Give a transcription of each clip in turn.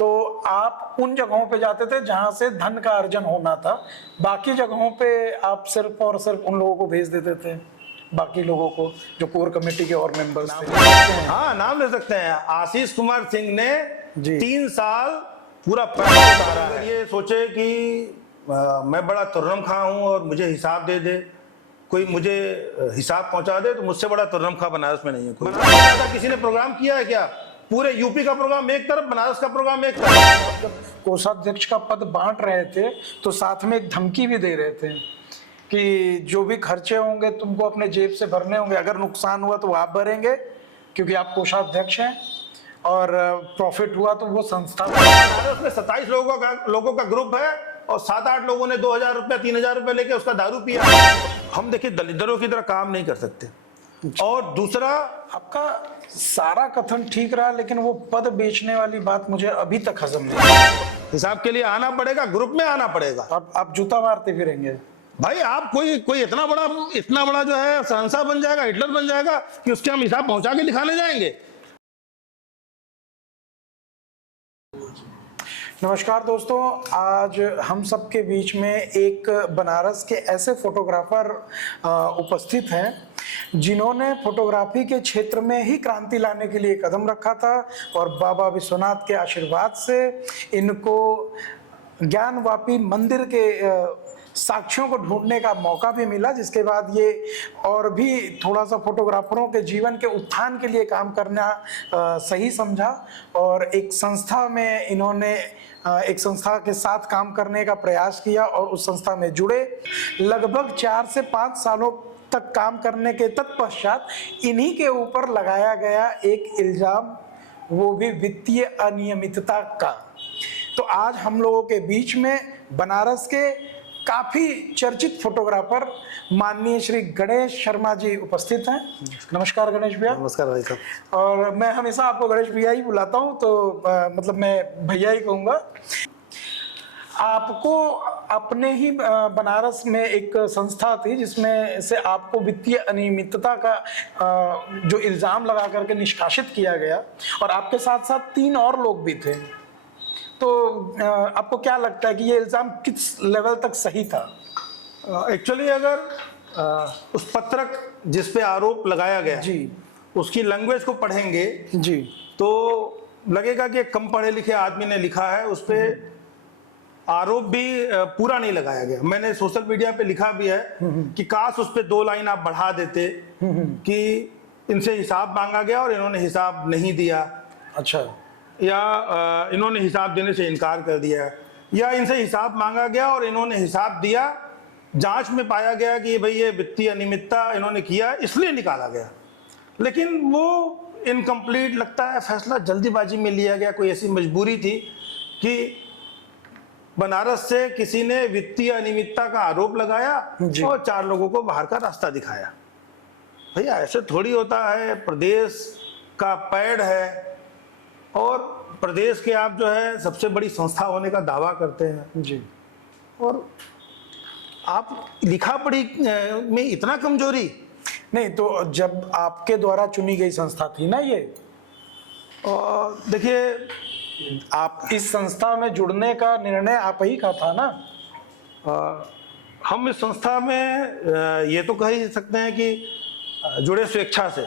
तो आप उन जगहों पे जाते थे जहां से धन का अर्जन होना था, बाकी जगहों पे आप सिर्फ और सिर्फ उन लोगों को भेज देते थे, बाकी लोगों को जो कोर कमेटी के और मेंबर्स थे। हाँ, नाम ले सकते हैं। आशीष कुमार सिंह ने जी। 3 साल पूरा पैसा उतारा है। ये सोचे कि मैं बड़ा तुर्रम खा हूं और मुझे हिसाब दे दे, कोई मुझे हिसाब पहुंचा दे, तो मुझसे बड़ा तुर्रम खा बनारस में नहीं है कोई। बनारस किसी ने प्रोग्राम किया है क्या? पूरे यूपी का प्रोग्राम एक तरफ, बनारस का प्रोग्राम एक तरफ। जब कोषाध्यक्ष का पद बांट रहे थे तो साथ में एक धमकी भी दे रहे थे कि जो भी खर्चे होंगे तुमको अपने जेब से भरने होंगे, अगर नुकसान हुआ तो आप भरेंगे क्योंकि आप कोषाध्यक्ष हैं, और प्रॉफिट हुआ तो वो संस्था। बनारस में 27 लोगों का ग्रुप है और 7-8 लोगों ने 2000 रुपया 3000 रुपया लेके उसका दारू पिया। हम देखिए दलितों की तरह काम नहीं कर सकते। और दूसरा, आपका सारा कथन ठीक रहा, लेकिन वो पद बेचने वाली बात मुझे अभी तक हजम नहीं आई। हिसाब के लिए आना पड़ेगा, ग्रुप में आना पड़ेगा। आप जूता मारते फिरेंगे भाई। आप कोई इतना बड़ा जो है शहंशाह बन जाएगा, हिटलर बन जाएगा कि उसके हम हिसाब पहुंचा के दिखाने जाएंगे। नमस्कार दोस्तों, आज हम सबके बीच में एक बनारस के ऐसे फोटोग्राफर उपस्थित हैं जिन्होंने फोटोग्राफी के क्षेत्र में ही क्रांति लाने के लिए कदम रखा था, और बाबा विश्वनाथ के आशीर्वाद से इनको ज्ञानवापी मंदिर के साक्ष्यों को ढूंढने का मौका भी मिला, जिसके बाद ये और भी थोड़ा सा फोटोग्राफरों के जीवन के उत्थान के लिए काम करना सही समझा, और एक संस्था में इन्होंने एक संस्था के साथ काम करने का प्रयास किया और उस संस्था में जुड़े। लगभग 4 से 5 सालों तक काम करने के तत्पश्चात इन्हीं के ऊपर लगाया गया एक इल्जाम, वो भी वित्तीय अनियमितता का। तो आज हम लोगों के बीच में बनारस के काफी चर्चित फोटोग्राफर माननीय श्री गणेश शर्मा जी उपस्थित हैं। नमस्कार गणेश भैया। नमस्कार भाई साहब। और मैं हमेशा आपको गणेश भैया ही बुलाता हूं, तो मतलब मैं भैया ही कहूंगा। आपको अपने ही बनारस में एक संस्था थी जिसमें से आपको वित्तीय अनियमितता का जो इल्जाम लगा करके निष्कासित किया गया, और आपके साथ साथ 3 और लोग भी थे। तो आपको क्या लगता है कि ये इल्जाम किस लेवल तक सही था? एक्चुअली अगर उस पत्रक जिस पे आरोप लगाया गया जी, उसकी लैंग्वेज को पढ़ेंगे जी, तो लगेगा कि एक कम पढ़े लिखे आदमी ने लिखा है। उस पे आरोप भी पूरा नहीं लगाया गया। मैंने सोशल मीडिया पे लिखा भी है कि काश उस पे 2 लाइन आप बढ़ा देते कि इनसे हिसाब मांगा गया और इन्होंने हिसाब नहीं दिया। अच्छा। या इन्होंने हिसाब देने से इनकार कर दिया, या इनसे हिसाब मांगा गया और इन्होंने हिसाब दिया, जांच में पाया गया कि भाई ये वित्तीय अनियमितता इन्होंने किया इसलिए निकाला गया। लेकिन वो इनकम्प्लीट लगता है, फैसला जल्दीबाजी में लिया गया। कोई ऐसी मजबूरी थी कि बनारस से किसी ने वित्तीय अनियमितता का आरोप लगाया और 4 लोगों को बाहर का रास्ता दिखाया। भैया ऐसे थोड़ी होता है। प्रदेश का पैड है और प्रदेश के आप जो है सबसे बड़ी संस्था होने का दावा करते हैं जी, और आप लिखा पढ़ी में इतना कमजोरी नहीं। तो जब आपके द्वारा चुनी गई संस्था थी ना ये, और देखिए आप इस संस्था में जुड़ने का निर्णय आप ही का था ना? हम इस संस्था में ये तो कह ही सकते हैं कि जुड़े स्वेच्छा से,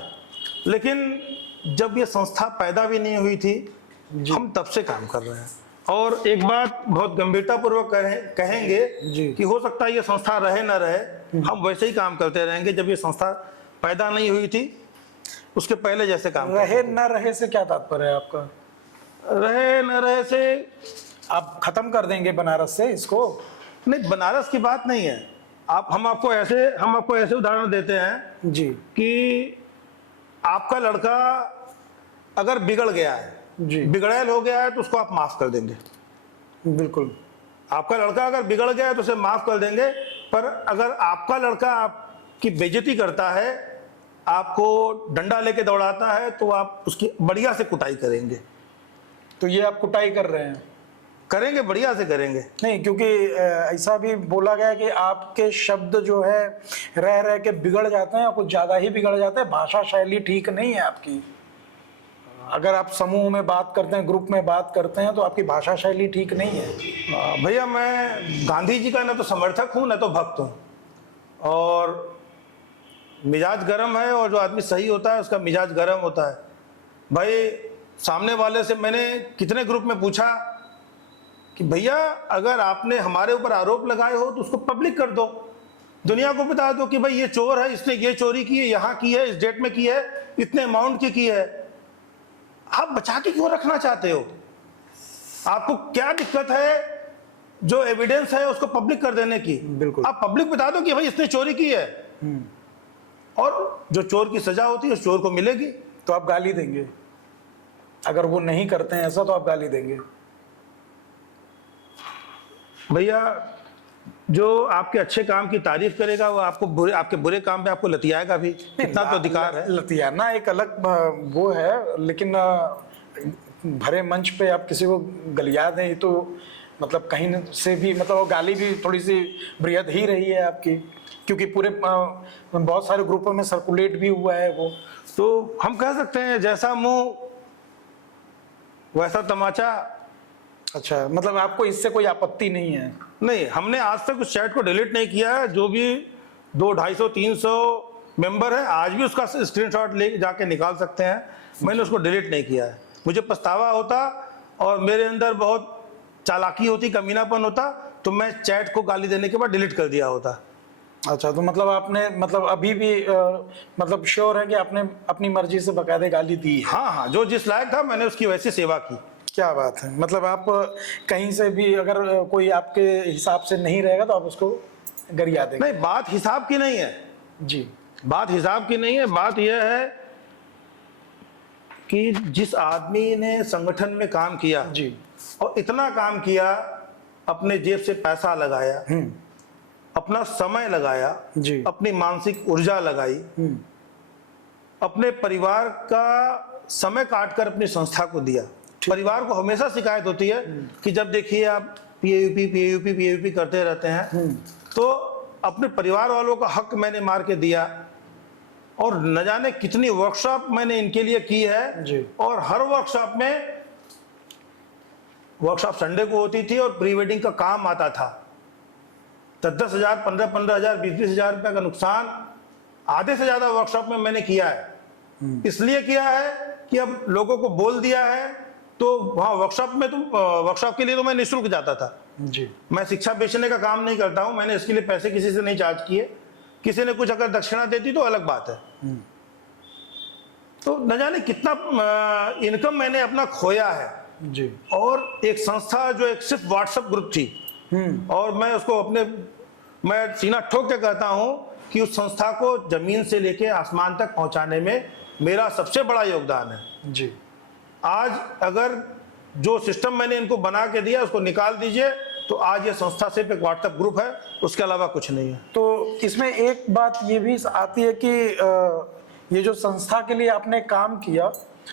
लेकिन जब ये संस्था पैदा भी नहीं हुई थी हम तब से काम कर रहे हैं। और एक बात बहुत गंभीरता पूर्वक कहेंगे कि हो सकता है ये संस्था रहे न रहे, हम वैसे ही काम करते रहेंगे। जब ये संस्था पैदा नहीं हुई थी उसके पहले जैसे काम रहे न रहे से क्या तात्पर्य है आपका? रहे न रहे से आप खत्म कर देंगे बनारस से इसको? नहीं, बनारस की बात नहीं है। हम आपको ऐसे उदाहरण देते हैं जी कि आपका लड़का अगर बिगड़ गया है, बिगड़ैल हो गया है, तो उसको आप माफ कर देंगे। बिल्कुल। आपका लड़का अगर बिगड़ गया है तो उसे माफ कर देंगे। पर अगर आपका लड़का आपकी बेइज्जती करता है, आपको डंडा लेके दौड़ाता है, तो आप उसकी बढ़िया से कुटाई करेंगे। तो ये आप कुटाई कर रहे हैं? करेंगे, बढ़िया से करेंगे। नहीं, क्योंकि ऐसा भी बोला गया कि आपके शब्द जो है रह रह के बिगड़ जाते हैं, कुछ ज्यादा ही बिगड़ जाते हैं, भाषा शैली ठीक नहीं है आपकी। अगर आप समूह में बात करते हैं, ग्रुप में बात करते हैं, तो आपकी भाषा शैली ठीक नहीं है। भैया मैं गांधी जी का ना तो समर्थक हूँ ना तो भक्त हूँ, और मिजाज गर्म है, और जो आदमी सही होता है उसका मिजाज गर्म होता है। भाई सामने वाले से मैंने कितने ग्रुप में पूछा कि भैया अगर आपने हमारे ऊपर आरोप लगाए हो तो उसको पब्लिक कर दो, दुनिया को बता दो कि भाई ये चोर है, इसने ये चोरी की है, यहाँ की है, इस डेट में की है, इतने अमाउंट की है। आप बचा के क्यों रखना चाहते हो? आपको क्या दिक्कत है जो एविडेंस है उसको पब्लिक कर देने की? बिल्कुल। आप पब्लिक बता दो कि भाई इसने चोरी की है, और जो चोर की सजा होती है उस चोर को मिलेगी। तो आप गाली देंगे? अगर वो नहीं करते हैं ऐसा तो आप गाली देंगे? भैया जो आपके अच्छे काम की तारीफ करेगा वो आपके बुरे काम पे आपको लतियाएगा भी, इतना तो अधिकार है। लतियाना एक अलग वो है, लेकिन भरे मंच पे आप किसी को गलिया दें, ये तो मतलब कहीं से भी मतलब वो गाली भी थोड़ी सी बृहद ही रही है आपकी, क्योंकि पूरे बहुत सारे ग्रुपों में सर्कुलेट भी हुआ है वो। तो हम कह सकते हैं जैसा मुंह वैसा तमाचा। अच्छा, मतलब आपको इससे कोई आपत्ति नहीं है? नहीं, हमने आज तक उस चैट को डिलीट नहीं किया है। जो भी 200-250-300 मेंबर है आज भी उसका स्क्रीनशॉट ले जाके निकाल सकते हैं। मैंने उसको डिलीट नहीं किया है। मुझे पछतावा होता और मेरे अंदर बहुत चालाकी होती, कमीनापन होता, तो मैं चैट को गाली देने के बाद डिलीट कर दिया होता। अच्छा, तो मतलब आपने मतलब अभी भी मतलब श्योर है कि आपने अपनी मर्जी से बकायदे गाली दी है? हाँ हाँ, जो जिस लायक था मैंने उसकी वैसी सेवा की। क्या बात है, मतलब आप कहीं से भी अगर कोई आपके हिसाब से नहीं रहेगा तो आप उसको गरिया देंगे? नहीं, बात हिसाब की नहीं है जी, बात हिसाब की नहीं है। बात यह है कि जिस आदमी ने संगठन में काम किया जी, और इतना काम किया, अपने जेब से पैसा लगाया, अपना समय लगाया जी, अपनी मानसिक ऊर्जा लगाई, अपने परिवार का समय काटकर अपनी संस्था को दिया। परिवार को हमेशा शिकायत होती है कि जब देखिए आप पीएयूपी करते रहते हैं, तो अपने परिवार वालों का हक मैंने मार के दिया, और न जाने कितनी वर्कशॉप मैंने इनके लिए की है जी। और हर वर्कशॉप संडे को होती थी और प्री वेडिंग का काम आता था। 10,000 15,000 20,000 रुपए का नुकसान आधे से ज्यादा वर्कशॉप में मैंने किया है। इसलिए किया है कि अब लोगों को बोल दिया है, तो वहाँ वर्कशॉप के लिए तो मैं निःशुल्क जाता था जी। मैं शिक्षा बेचने का काम नहीं करता हूँ, मैंने इसके लिए पैसे किसी से नहीं चार्ज किए। किसी ने कुछ अगर दक्षिणा देती तो अलग बात है। तो न जाने कितना इनकम मैंने अपना खोया है जी। और एक संस्था जो एक सिर्फ व्हाट्सएप ग्रुप थी, और मैं उसको मैं सीना ठोक के कहता हूं कि उस संस्था को जमीन से लेके आसमान तक पहुंचाने में मेरा सबसे बड़ा योगदान है जी। आज अगर जो सिस्टम मैंने इनको बना के दिया उसको निकाल दीजिए तो आज ये संस्था सिर्फ एक व्हाट्सएप ग्रुप है, उसके अलावा कुछ नहीं है। तो इसमें एक बात ये भी आती है कि ये जो संस्था के लिए आपने काम किया,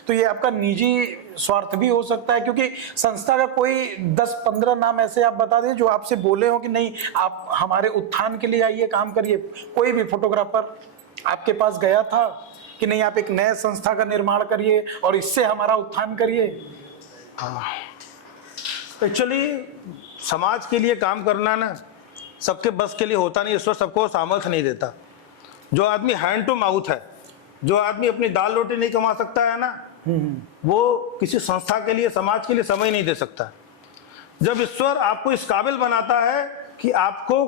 तो ये आपका निजी स्वार्थ भी हो सकता है, क्योंकि संस्था का कोई 10-15 नाम ऐसे आप बता दें जो आपसे बोले हो कि नहीं आप हमारे उत्थान के लिए आइए, काम करिए। कोई भी फोटोग्राफर आपके पास गया था कि नहीं आप एक नए संस्था का निर्माण करिए और इससे हमारा उत्थान करिए? एक्चुअली समाज के लिए काम करना ना सबके बस के लिए होता नहीं, ईश्वर सबको सामर्थ्य नहीं देता। जो आदमी हैंड टू माउथ है, जो आदमी अपनी दाल रोटी नहीं कमा सकता है ना, वो किसी संस्था के लिए, समाज के लिए समय नहीं दे सकता। जब ईश्वर आपको इस काबिल बनाता है कि आपको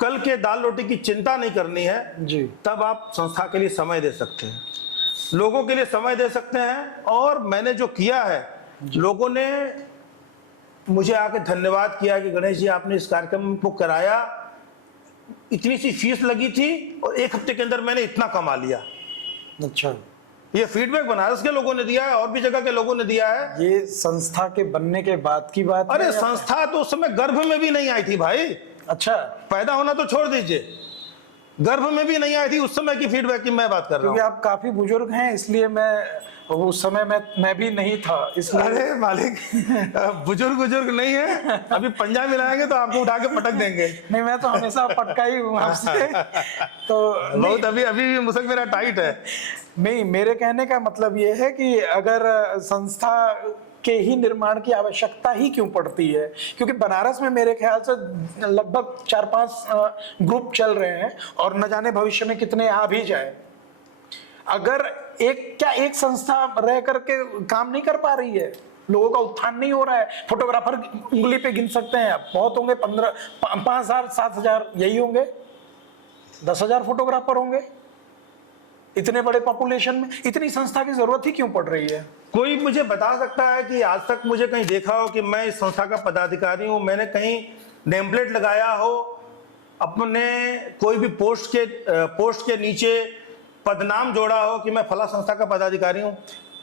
कल के दाल रोटी की चिंता नहीं करनी है जी, तब आप संस्था के लिए समय दे सकते हैं, लोगों के लिए समय दे सकते हैं। और मैंने जो किया है, लोगों ने मुझे आके धन्यवाद किया कि गणेश जी आपने इस कार्यक्रम को कराया, इतनी सी फीस लगी थी और 1 हफ्ते के अंदर मैंने इतना कमा लिया। अच्छा, ये फीडबैक बनारस के लोगों ने दिया है और भी जगह के लोगों ने दिया है। ये संस्था के बनने के बाद की बात है? अरे संस्था तो उस समय गर्भ में भी नहीं आई थी भाई। अच्छा, पैदा होना तो छोड़ दीजिए, गर्भ में भी नहीं आई थी, उस समय की फीडबैक की मैं बात कर रहा क्योंकि हूँ। आप काफी बुजुर्ग हैं, इसलिए उस समय मैं भी नहीं था, इसलिए। अरे मालिक, बुजुर्ग नहीं है, अभी पंजा मिलाएंगे तो आपको उठा के पटक देंगे। नहीं, मैं तो हमेशा पटका ही हूँ आपसे। तो बहुत अभी भी मुसक मेरा टाइट है। नहीं, मेरे कहने का मतलब ये है कि अगर संस्था के ही निर्माण की आवश्यकता ही क्यों पड़ती है, क्योंकि बनारस में मेरे ख्याल से लगभग 4-5 ग्रुप चल रहे हैं और न जाने भविष्य में कितने आ भी जाए। अगर एक संस्था रह करके काम नहीं कर पा रही है, लोगों का उत्थान नहीं हो रहा है। फोटोग्राफर उंगली पे गिन सकते हैं आप, बहुत होंगे, 5,000 7,000 यही होंगे, 10,000 फोटोग्राफर होंगे। इतने बड़े पॉपुलेशन में इतनी संस्था की जरूरत ही क्यों पड़ रही है? कोई मुझे बता सकता है कि आज तक मुझे कहीं देखा हो कि मैं इस संस्था का पदाधिकारी हूं, मैंने कहीं नेम प्लेट लगाया हो, अपने कोई भी पोस्ट के नीचे पदनाम जोड़ा हो कि मैं फला संस्था का पदाधिकारी हूं?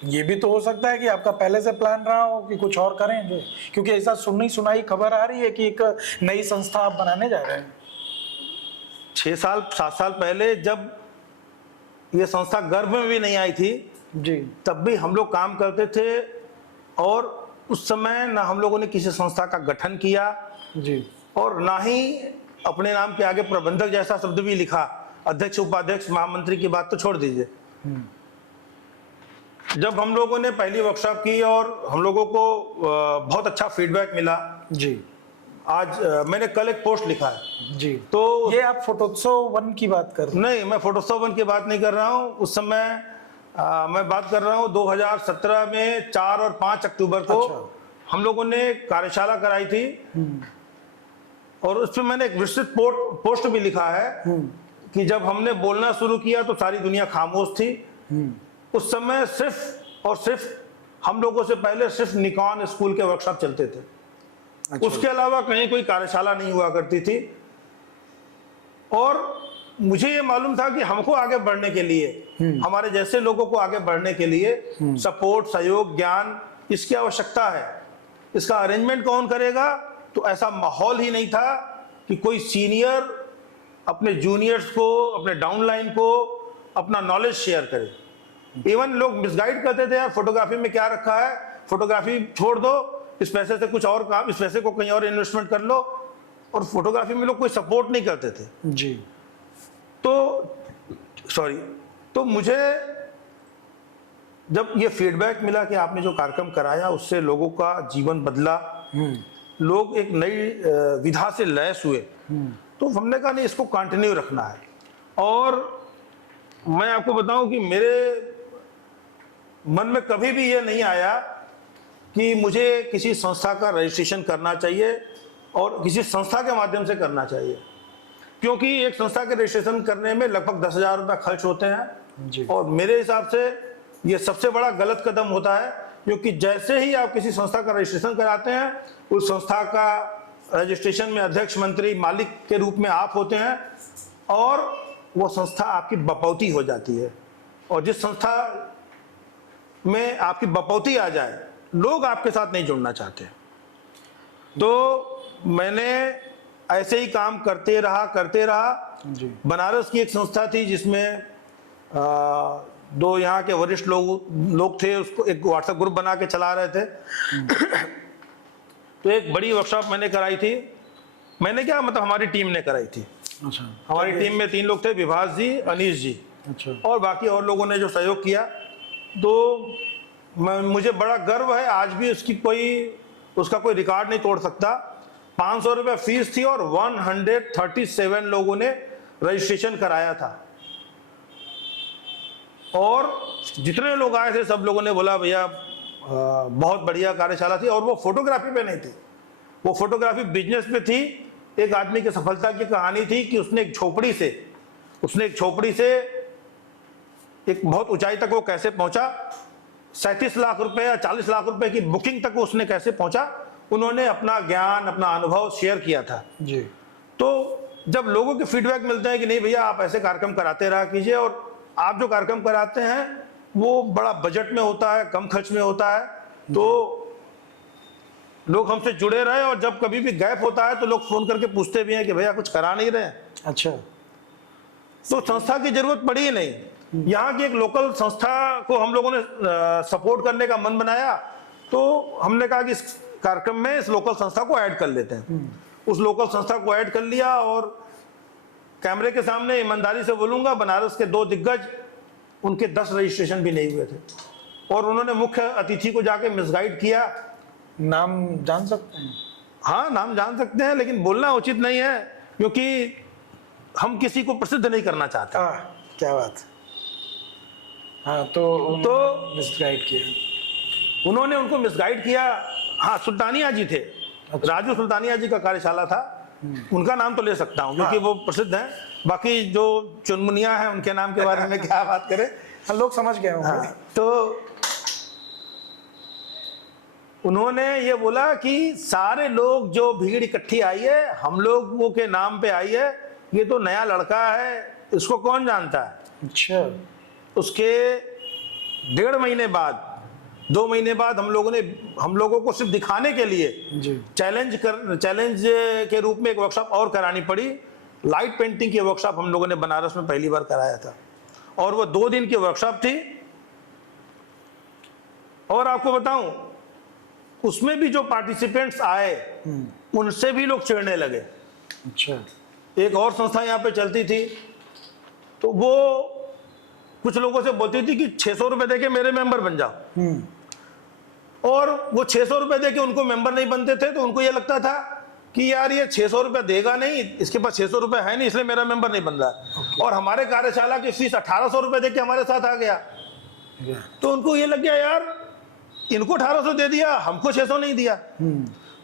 ये भी तो हो सकता है कि आपका पहले से प्लान रहा हो कि कुछ और करेंगे, क्योंकि ऐसा सुनी सुनाई खबर आ रही है कि एक नई संस्था आप बनाने जा रहे हैं। 6-7 साल पहले जब ये संस्था गर्भ में भी नहीं आई थी जी, तब भी हम लोग काम करते थे, और उस समय ना हम लोगों ने किसी संस्था का गठन किया जी, और ना ही अपने नाम के आगे प्रबंधक जैसा शब्द भी लिखा। अध्यक्ष, उपाध्यक्ष, महामंत्री की बात तो छोड़ दीजिए। जब हम लोगों ने पहली वर्कशॉप की और हम लोगों को बहुत अच्छा फीडबैक मिला। जी, आज मैंने कल एक पोस्ट लिखा है। जी, तो ये आप फोटोत्सव 1 की बात कर रहे हैं? नहीं, मैं फोटोत्सव 1 की बात नहीं कर रहा हूँ। उस समय मैं बात कर रहा हूँ 2017 में 4 और 5 अक्टूबर को अच्छा। हम लोगों ने कार्यशाला कराई थी, और उस पर मैंने एक विस्तृत पोस्ट भी लिखा है कि जब हमने बोलना शुरू किया तो सारी दुनिया खामोश थी। उस समय सिर्फ और सिर्फ हम लोगों से पहले सिर्फ निकॉन स्कूल के वर्कशॉप चलते थे। अच्छा। उसके अलावा कहीं कोई कार्यशाला नहीं हुआ करती थी, और मुझे ये मालूम था कि हमको आगे बढ़ने के लिए, हमारे जैसे लोगों को आगे बढ़ने के लिए सपोर्ट, सहयोग, ज्ञान, इसकी आवश्यकता है। इसका अरेंजमेंट कौन करेगा? तो ऐसा माहौल ही नहीं था कि कोई सीनियर अपने जूनियर्स को, अपने डाउनलाइन को अपना नॉलेज शेयर करे। इवन लोग मिसगाइड करते थे, यार फोटोग्राफी में क्या रखा है, फोटोग्राफी छोड़ दो, इस पैसे से कुछ और काम, इस पैसे को कहीं और इन्वेस्टमेंट कर लो। और फोटोग्राफी में लोग कोई सपोर्ट नहीं करते थे। जी, तो मुझे जब ये फीडबैक मिला कि आपने जो कार्यक्रम कराया उससे लोगों का जीवन बदला, लोग एक नई विधा से लैस हुए, तो हमने कहा नहीं, इसको कंटिन्यू रखना है। और मैं आपको बताऊं कि मेरे मन में कभी भी ये नहीं आया कि मुझे किसी संस्था का रजिस्ट्रेशन करना चाहिए और किसी संस्था के माध्यम से करना चाहिए, क्योंकि एक संस्था के रजिस्ट्रेशन करने में लगभग 10,000 रुपये खर्च होते हैं। जी। और मेरे हिसाब से ये सबसे बड़ा गलत कदम होता है, क्योंकि जैसे ही आप किसी संस्था का रजिस्ट्रेशन कराते हैं, उस संस्था का रजिस्ट्रेशन में अध्यक्ष, मंत्री, मालिक के रूप में आप होते हैं, और वो संस्था आपकी बपौती हो जाती है। और जिस संस्था में आपकी बपौती आ जाए, लोग आपके साथ नहीं जुड़ना चाहते। तो मैंने ऐसे ही काम करते रहा। जी। बनारस की एक संस्था थी जिसमें 2 यहाँ के वरिष्ठ लोग थे, उसको एक व्हाट्सएप ग्रुप बना के चला रहे थे। तो एक बड़ी वर्कशॉप मैंने कराई थी। मैंने क्या, मतलब हमारी टीम ने कराई थी। अच्छा। हमारी टीम में 3 लोग थे, विभास जी, अनीश जी, अच्छा। और बाकी और लोगों ने जो सहयोग किया। तो मुझे बड़ा गर्व है, आज भी उसका कोई रिकॉर्ड नहीं तोड़ सकता। 500 रुपये फीस थी और 137 लोगों ने रजिस्ट्रेशन कराया था। और जितने लोग आए थे सब लोगों ने बोला भैया बहुत बढ़िया कार्यशाला थी। और वो फोटोग्राफी पे नहीं थी, वो फोटोग्राफी बिजनेस पे थी। एक आदमी की सफलता की कहानी थी कि उसने एक झोपड़ी से एक बहुत ऊंचाई तक वो कैसे पहुंचा, 37 लाख रुपए या 40 लाख रुपए की बुकिंग तक उसने कैसे पहुंचा। उन्होंने अपना ज्ञान, अपना अनुभव शेयर किया था। जी। तो जब लोगों के फीडबैक मिलते हैं कि नहीं भैया आप ऐसे कार्यक्रम कराते रहा कीजिए, और आप जो कार्यक्रम कराते हैं वो बड़ा बजट में होता है, कम खर्च में होता है, तो लोग हमसे जुड़े रहे। और जब कभी भी गैप होता है तो लोग फोन करके पूछते भी हैं कि भैया कुछ करा नहीं रहे। अच्छा। तो संस्था की जरूरत पड़ी ही नहीं। यहाँ की एक लोकल संस्था को हम लोगों ने सपोर्ट करने का मन बनाया, तो हमने कहा कि इस कार्यक्रम में इस लोकल संस्था को ऐड कर लेते हैं। उस लोकल संस्था को ऐड कर लिया, और कैमरे के सामने ईमानदारी से बोलूंगा, बनारस के 2 दिग्गज, उनके 10 रजिस्ट्रेशन भी नहीं हुए थे, और उन्होंने मुख्य अतिथि को जाके मिसगाइड किया। नाम जान सकते हैं? हाँ, नाम जान सकते हैं, लेकिन बोलना उचित नहीं है, क्योंकि हम किसी को प्रसिद्ध नहीं करना चाहते। क्या बात। हाँ, तो मिसगाइड किया उन्होंने, उनको मिसगाइड किया। हाँ, सुल्तानिया जी थे। अच्छा। राजू सुल्तानिया जी का कार्यशाला था, उनका नाम तो ले सकता हूँ क्योंकि वो प्रसिद्ध हैं। बाकी जो चुनमुनिया है उनके नाम के बारे में क्या बात करें, लोग समझ गए होंगे। हाँ, तो उन्होंने ये बोला कि सारे लोग जो भीड़ इकट्ठी आई है, हम लोगों के नाम पे आई है, ये तो नया लड़का है, इसको कौन जानता है। अच्छा। उसके 1.5 महीने बाद, 2 महीने बाद हम लोगों को सिर्फ दिखाने के लिए चैलेंज के रूप में एक वर्कशॉप और करानी पड़ी। लाइट पेंटिंग की वर्कशॉप हम लोगों ने बनारस में पहली बार कराया था, और वो 2 दिन की वर्कशॉप थी। और आपको बताऊं, उसमें भी जो पार्टिसिपेंट्स आए उनसे भी लोग चिढ़ने लगे। अच्छा। एक और संस्था यहाँ पे चलती थी, तो वो कुछ लोगों से बोलती थी कि 600 रुपए देके मेरे मेंबर बन जाओ, और वो 600 रुपए देके उनको मेंबर नहीं बनते थे, तो उनको ये लगता था कि यार ये 600 रुपए देगा नहीं, इसके पास 600 रुपए है नहीं, इसलिए मेरा मेंबर नहीं बन रहा। और हमारे कार्यशाला की फीस 1800 रुपए देके हमारे साथ आ गया, तो उनको ये लग गया यार इनको 1800 दे दिया, हमको 600 नहीं दिया।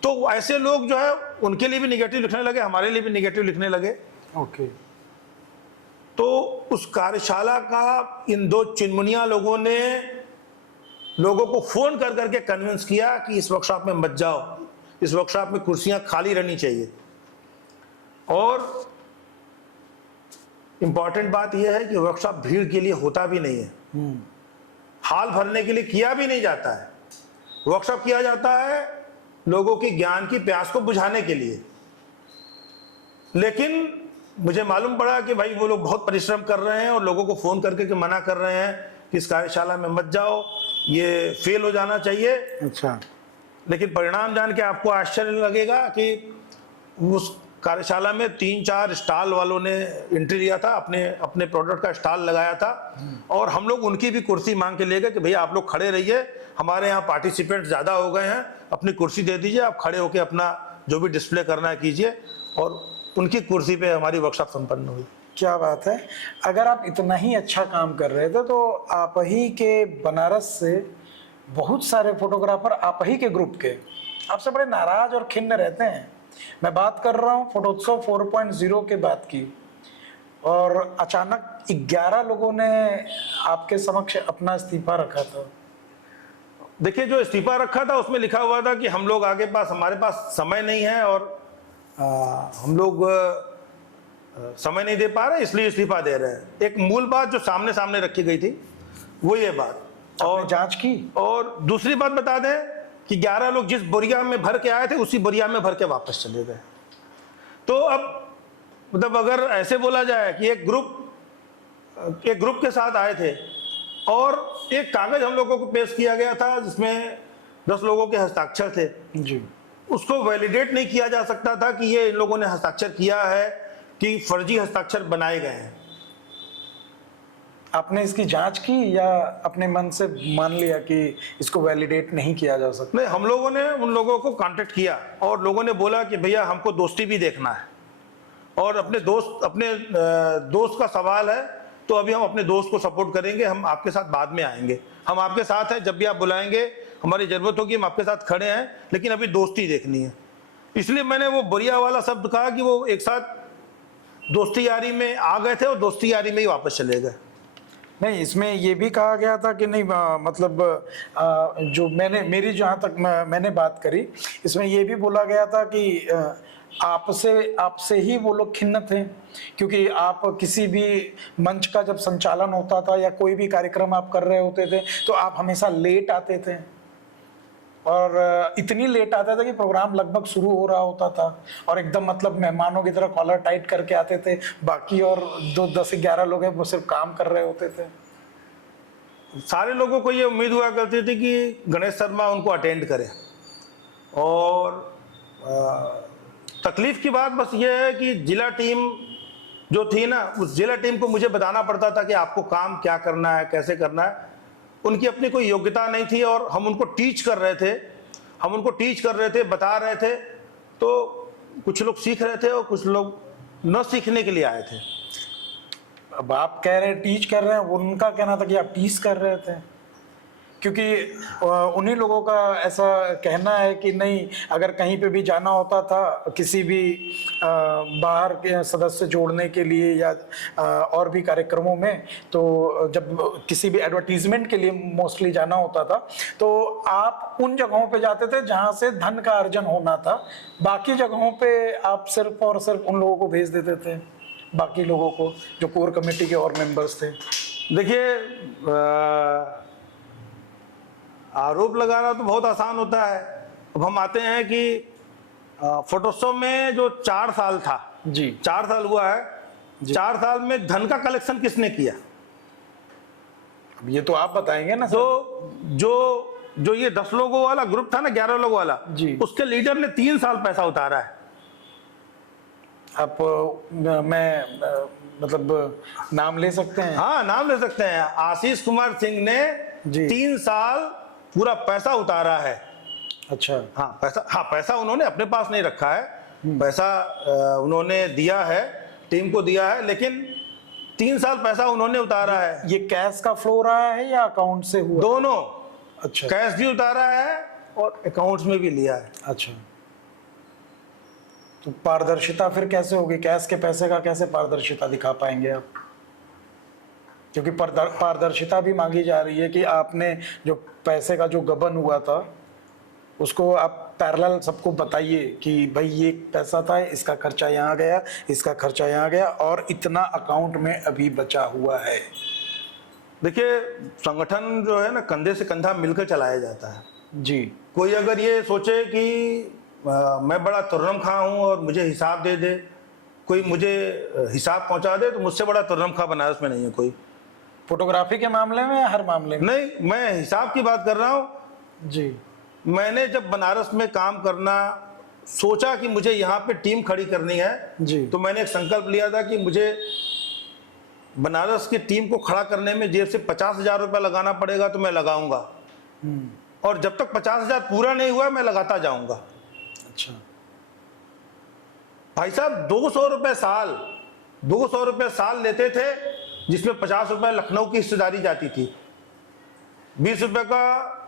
तो ऐसे लोग जो है उनके लिए भी निगेटिव लिखने लगे, हमारे लिए भी निगेटिव लिखने लगे। ओके। तो उस कार्यशाला का इन 2 चिनमुनिया लोगों ने लोगों को फोन कर करके कन्विंस किया कि इस वर्कशॉप में मत जाओ, इस वर्कशॉप में कुर्सियां खाली रहनी चाहिए। और इंपॉर्टेंट बात यह है कि वर्कशॉप भीड़ के लिए होता भी नहीं है, हाल भरने के लिए किया भी नहीं जाता है। वर्कशॉप किया जाता है लोगों की ज्ञान की प्यास को बुझाने के लिए। लेकिन मुझे मालूम पड़ा कि भाई वो लोग बहुत परिश्रम कर रहे हैं और लोगों को फोन करके के मना कर रहे हैं कि इस कार्यशाला में मत जाओ, ये फेल हो जाना चाहिए। अच्छा। लेकिन परिणाम जान के आपको आश्चर्य लगेगा कि उस कार्यशाला में 3-4 स्टॉल वालों ने एंट्री लिया था, अपने प्रोडक्ट का स्टॉल लगाया था, और हम लोग उनकी भी कुर्सी मांग के ले गए कि भैया आप लोग खड़े रहिए, हमारे यहाँ पार्टिसिपेंट ज़्यादा हो गए हैं, अपनी कुर्सी दे दीजिए, आप खड़े होकर अपना जो भी डिस्प्ले करना है कीजिए। और उनकी कुर्सी पे हमारी वर्कशॉप संपन्न हुई। क्या बात है। अगर आप इतना ही अच्छा काम कर रहे थे, तो आप ही के बनारस से बहुत सारे फोटोग्राफर आप ही के ग्रुप के आपसे बड़े नाराज और खिन्न रहते हैं। मैं बात कर रहा हूँ फोटोत्सव 4.0 के बाद की, और अचानक 11 लोगों ने आपके समक्ष अपना इस्तीफा रखा था। देखिए, जो इस्तीफा रखा था उसमें लिखा हुआ था कि हम लोग हमारे पास समय नहीं है, और हम लोग समय नहीं दे पा रहे, इसलिए इस्तीफा दे रहे हैं। एक मूल बात जो सामने रखी गई थी वो ये बात। और जांच की। और दूसरी बात बता दें कि 11 लोग जिस बोरिया में भर के आए थे उसी बोरिया में भर के वापस चले गए। तो अब मतलब अगर ऐसे बोला जाए कि एक ग्रुप के साथ आए थे, और एक कागज हम लोगों को पेश किया गया था जिसमें 10 लोगों के हस्ताक्षर थे जी, उसको वैलिडेट नहीं किया जा सकता था कि ये इन लोगों ने हस्ताक्षर किया है कि फर्जी हस्ताक्षर बनाए गए हैं। आपने इसकी जांच की या अपने मन से मान लिया कि इसको वैलिडेट नहीं किया जा सकता? नहीं, हम लोगों ने उन लोगों को कांटेक्ट किया, और लोगों ने बोला कि भैया हमको दोस्ती भी देखना है, और अपने दोस्त का सवाल है, तो अभी हम अपने दोस्त को सपोर्ट करेंगे, हम आपके साथ बाद में आएंगे, हम आपके साथ हैं, जब भी आप बुलाएंगे हमारी जरूरत होगी हम आपके साथ खड़े हैं, लेकिन अभी दोस्ती देखनी है। इसलिए मैंने वो बोरिया वाला शब्द कहा कि वो एक साथ दोस्ती यारी में आ गए थे और दोस्ती यारी में ही वापस चले गए। नहीं, इसमें ये भी कहा गया था कि नहीं, मतलब जो मेरी जहाँ तक मैंने बात करी, इसमें ये भी बोला गया था कि आपसे ही वो लोग खिन्न थे, क्योंकि आप किसी भी मंच का जब संचालन होता था या कोई भी कार्यक्रम आप कर रहे होते थे तो आप हमेशा लेट आते थे। और इतनी लेट आता था कि प्रोग्राम लगभग शुरू हो रहा होता था और एकदम मतलब मेहमानों की तरह कॉलर टाइट करके आते थे, बाकी और 10-11 लोग हैं वो सिर्फ काम कर रहे होते थे। सारे लोगों को ये उम्मीद हुआ करती थी कि गणेश शर्मा उनको अटेंड करें, और तकलीफ की बात बस ये है कि जिला टीम जो थी ना, उस जिला टीम को मुझे बताना पड़ता था कि आपको काम क्या करना है, कैसे करना है। उनकी अपनी कोई योग्यता नहीं थी और हम उनको टीच कर रहे थे, बता रहे थे, तो कुछ लोग सीख रहे थे और कुछ लोग न सीखने के लिए आए थे। अब आप कह रहे हैं टीच कर रहे हैं, उनका कहना था कि आप टीच कर रहे थे, क्योंकि उन्हीं लोगों का ऐसा कहना है कि नहीं, अगर कहीं पे भी जाना होता था किसी भी बाहर के सदस्य जोड़ने के लिए या और भी कार्यक्रमों में, तो जब किसी भी एडवर्टीजमेंट के लिए मोस्टली जाना होता था तो आप उन जगहों पे जाते थे जहां से धन का अर्जन होना था, बाकी जगहों पे आप सिर्फ और सिर्फ उन लोगों को भेज देते थे, बाकी लोगों को जो कोर कमेटी के और मेंबर्स थे। देखिए, आरोप लगाना तो बहुत आसान होता है। अब हम आते हैं कि फोटोशॉप में जो 4 साल था जी, 4 साल हुआ है, 4 साल में धन का कलेक्शन किसने किया? अब ये तो आप बताएंगे ना। तो जो ये 10 लोगों वाला ग्रुप था ना, 11 लोगों वाला जी, उसके लीडर ने 3 साल पैसा उतारा है। आप मैं मतलब नाम ले सकते हैं? हाँ, नाम ले सकते हैं। आशीष कुमार सिंह ने जी, 3 साल पूरा पैसा उतारा है। अच्छा, पैसा उन्होंने अपने पास नहीं रखा है, पैसा उन्होंने दिया है, टीम को दिया है, लेकिन 3 साल पैसा उन्होंने उतारा है। ये कैश का फ्लो रहा है या अकाउंट से हुआ? दोनों। अच्छा, कैश भी उतारा है और अकाउंट्स में भी लिया है। अच्छा, तो पारदर्शिता फिर कैसे होगी? कैश के पैसे का कैसे पारदर्शिता दिखा पाएंगे आप? क्योंकि पारदर्शिता भी मांगी जा रही है कि आपने जो पैसे का जो गबन हुआ था उसको आप पैरेलल सबको बताइए कि भाई ये पैसा था, इसका खर्चा यहाँ गया, इसका खर्चा यहाँ गया और इतना अकाउंट में अभी बचा हुआ है। देखिए, संगठन जो है ना, कंधे से कंधा मिलकर चलाया जाता है जी। कोई अगर ये सोचे कि मैं बड़ा तुर्रम खा हूँ और मुझे हिसाब दे दे, कोई मुझे हिसाब पहुंचा दे, तो मुझसे बड़ा तुर्रम खा बनारस में नहीं है कोई। फोटोग्राफी के मामले में या हर मामले में? नहीं, मैं हिसाब की बात कर रहा हूँ जी। मैंने जब बनारस में काम करना सोचा कि मुझे यहाँ पे टीम खड़ी करनी है जी, तो मैंने एक संकल्प लिया था कि मुझे बनारस की टीम को खड़ा करने में जेब से 50,000 रुपया लगाना पड़ेगा तो मैं लगाऊंगा, और जब तक 50,000 पूरा नहीं हुआ मैं लगाता जाऊंगा। अच्छा भाई साहब, 200 रुपए साल लेते थे, जिसमें 50 रुपए लखनऊ की हिस्सेदारी जाती थी, 20 रुपए का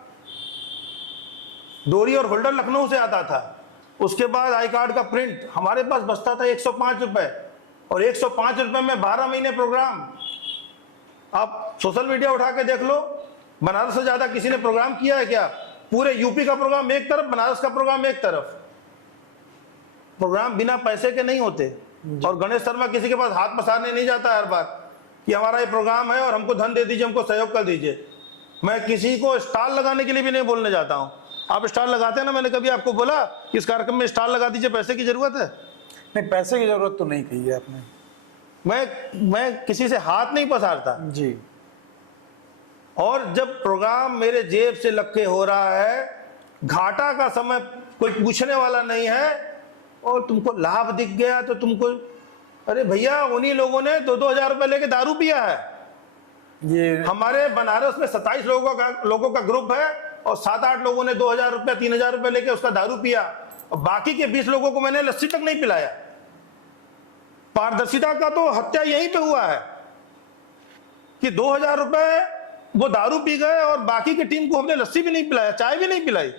डोरी और होल्डर लखनऊ से आता था, उसके बाद आई कार्ड का प्रिंट हमारे पास बचता था 105 रुपए, और 105 रुपए में 12 महीने प्रोग्राम। आप सोशल मीडिया उठा के देख लो, बनारस से ज्यादा किसी ने प्रोग्राम किया है क्या? पूरे यूपी का प्रोग्राम एक तरफ, बनारस का प्रोग्राम एक तरफ। प्रोग्राम बिना पैसे के नहीं होते, और गणेश शर्मा किसी के पास हाथ पसारने नहीं जाता हर बार कि हमारा ये प्रोग्राम है और हमको धन दे दीजिए, हमको सहयोग कर दीजिए। मैं किसी को स्टॉल लगाने के लिए भी नहीं बोलने जाता हूँ। आप स्टॉल लगाते हैं ना, मैंने कभी आपको बोला कि इस कार्यक्रम में स्टॉल लगा दीजिए, पैसे की जरूरत है? नहीं, पैसे की जरूरत तो नहीं कही है आपने। मैं किसी से हाथ नहीं पसारता जी। और जब प्रोग्राम मेरे जेब से लग के हो रहा है, घाटा का समय कोई पूछने वाला नहीं है, और तुमको लाभ दिख गया तो तुमको, अरे भैया, उन्हीं लोगों ने 2-2 हजार रुपए लेके दारू पिया है। ये हमारे बनारस में 27 लोगों का ग्रुप है, और 7-8 लोगों ने 2,000 रुपया 3,000 रुपये लेके उसका दारू पिया, और बाकी के 20 लोगों को मैंने लस्सी तक नहीं पिलाया। पारदर्शिता का तो हत्या यहीं पे हुआ है कि 2,000 रुपए वो दारू पी गए और बाकी की टीम को हमने लस्सी भी नहीं पिलाया, चाय भी नहीं पिलाई।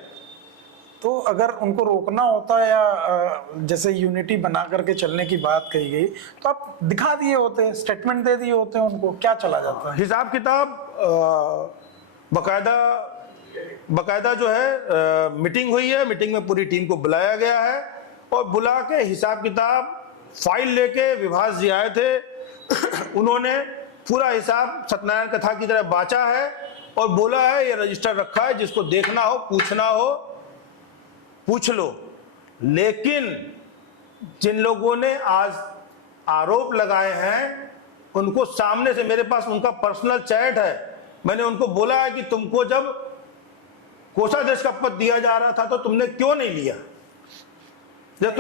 तो अगर उनको रोकना होता है या जैसे यूनिटी बना करके चलने की बात कही गई, तो आप दिखा दिए होते, स्टेटमेंट दे दिए होते, उनको क्या चला जाता है? हिसाब किताब बकायदा जो है मीटिंग हुई है, मीटिंग में पूरी टीम को बुलाया गया है, और बुला के हिसाब किताब फाइल लेके विभास जी आए थे। उन्होंने पूरा हिसाब सत्यनारायण कथा की तरह बांचा है और बोला है ये रजिस्टर रखा है, जिसको देखना हो, पूछना हो, पूछ लो। लेकिन जिन लोगों ने आज आरोप लगाए हैं उनको सामने से, मेरे पास उनका पर्सनल चैट है, मैंने उनको बोला है कि तुमको जब कोषाध्यक्ष का पद दिया जा रहा था तो तुमने क्यों नहीं लिया? जब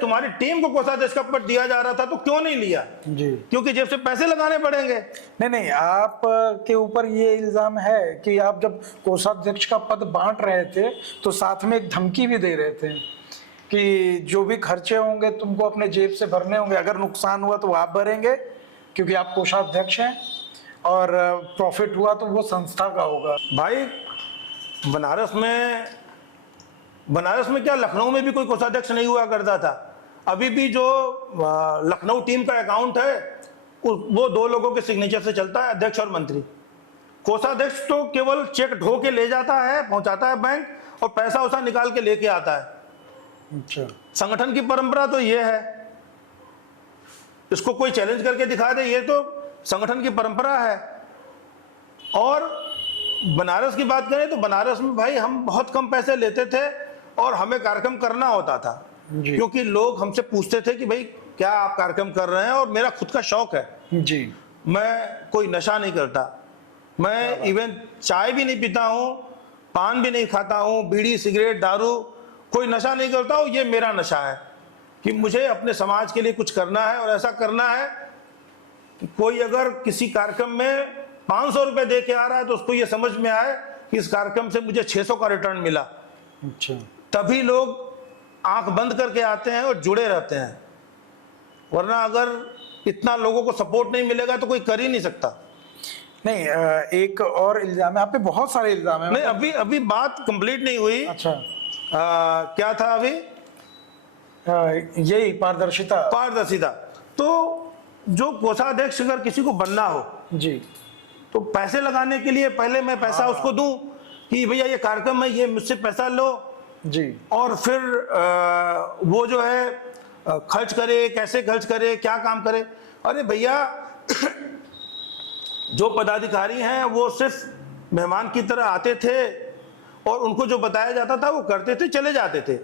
तुम्हारी टीम को कोषाध्यक्ष का पद दिया जा रहा था तो क्यों नहीं लिया? जी, क्योंकि जेब से पैसे लगाने पड़ेंगे। नहीं, आप के ऊपर ये इल्जाम है कि आप जब कोषाध्यक्ष का पद बांट रहे थे तो साथ में एक धमकी भी दे रहे थे कि जो भी खर्चे होंगे तुमको अपने जेब से भरने होंगे, अगर नुकसान हुआ तो आप भरेंगे क्योंकि आप कोषाध्यक्ष हैं, और प्रॉफिट हुआ तो वो संस्था का होगा। भाई बनारस में क्या, लखनऊ में भी कोई कोषाध्यक्ष नहीं हुआ करता था। अभी भी जो लखनऊ टीम का अकाउंट है वो 2 लोगों के सिग्नेचर से चलता है, अध्यक्ष और मंत्री। कोषाध्यक्ष तो केवल चेक ढो के ले जाता है, पहुंचाता है बैंक, और पैसा उसा निकाल के लेके आता है। अच्छा, संगठन की परंपरा तो ये है, इसको कोई चैलेंज करके दिखा दे, ये तो संगठन की परंपरा है। और बनारस की बात करें तो बनारस में भाई हम बहुत कम पैसे लेते थे और हमें कार्यक्रम करना होता था, क्योंकि लोग हमसे पूछते थे कि भाई क्या आप कार्यक्रम कर रहे हैं, और मेरा खुद का शौक है जी, मैं कोई नशा नहीं करता, मैं इवन चाय भी नहीं पीता हूँ, पान भी नहीं खाता हूँ, बीड़ी सिगरेट दारू कोई नशा नहीं करता हूँ। ये मेरा नशा है कि मुझे अपने समाज के लिए कुछ करना है, और ऐसा करना है कि कोई अगर किसी कार्यक्रम में 500 रुपए दे के आ रहा है तो उसको ये समझ में आए कि इस कार्यक्रम से मुझे 600 का रिटर्न मिला। अच्छा, तभी लोग आंख बंद करके आते हैं और जुड़े रहते हैं, वरना अगर इतना लोगों को सपोर्ट नहीं मिलेगा तो कोई कर ही नहीं सकता। नहीं, एक और इल्जाम है आप पे, बहुत सारे इल्जाम है। नहीं, अभी बात कंप्लीट नहीं हुई। अच्छा, क्या था अभी? यही पारदर्शिता। तो जो कोषाध्यक्ष अगर किसी को बनना हो जी, तो पैसे लगाने के लिए पहले मैं पैसा उसको दूं कि भैया ये कार्यक्रम है, ये मुझसे पैसा लो जी, और फिर वो जो है खर्च करे, कैसे खर्च करे, क्या काम करे। अरे भैया जो पदाधिकारी हैं वो सिर्फ मेहमान की तरह आते थे और उनको जो बताया जाता था वो करते थे, चले जाते थे।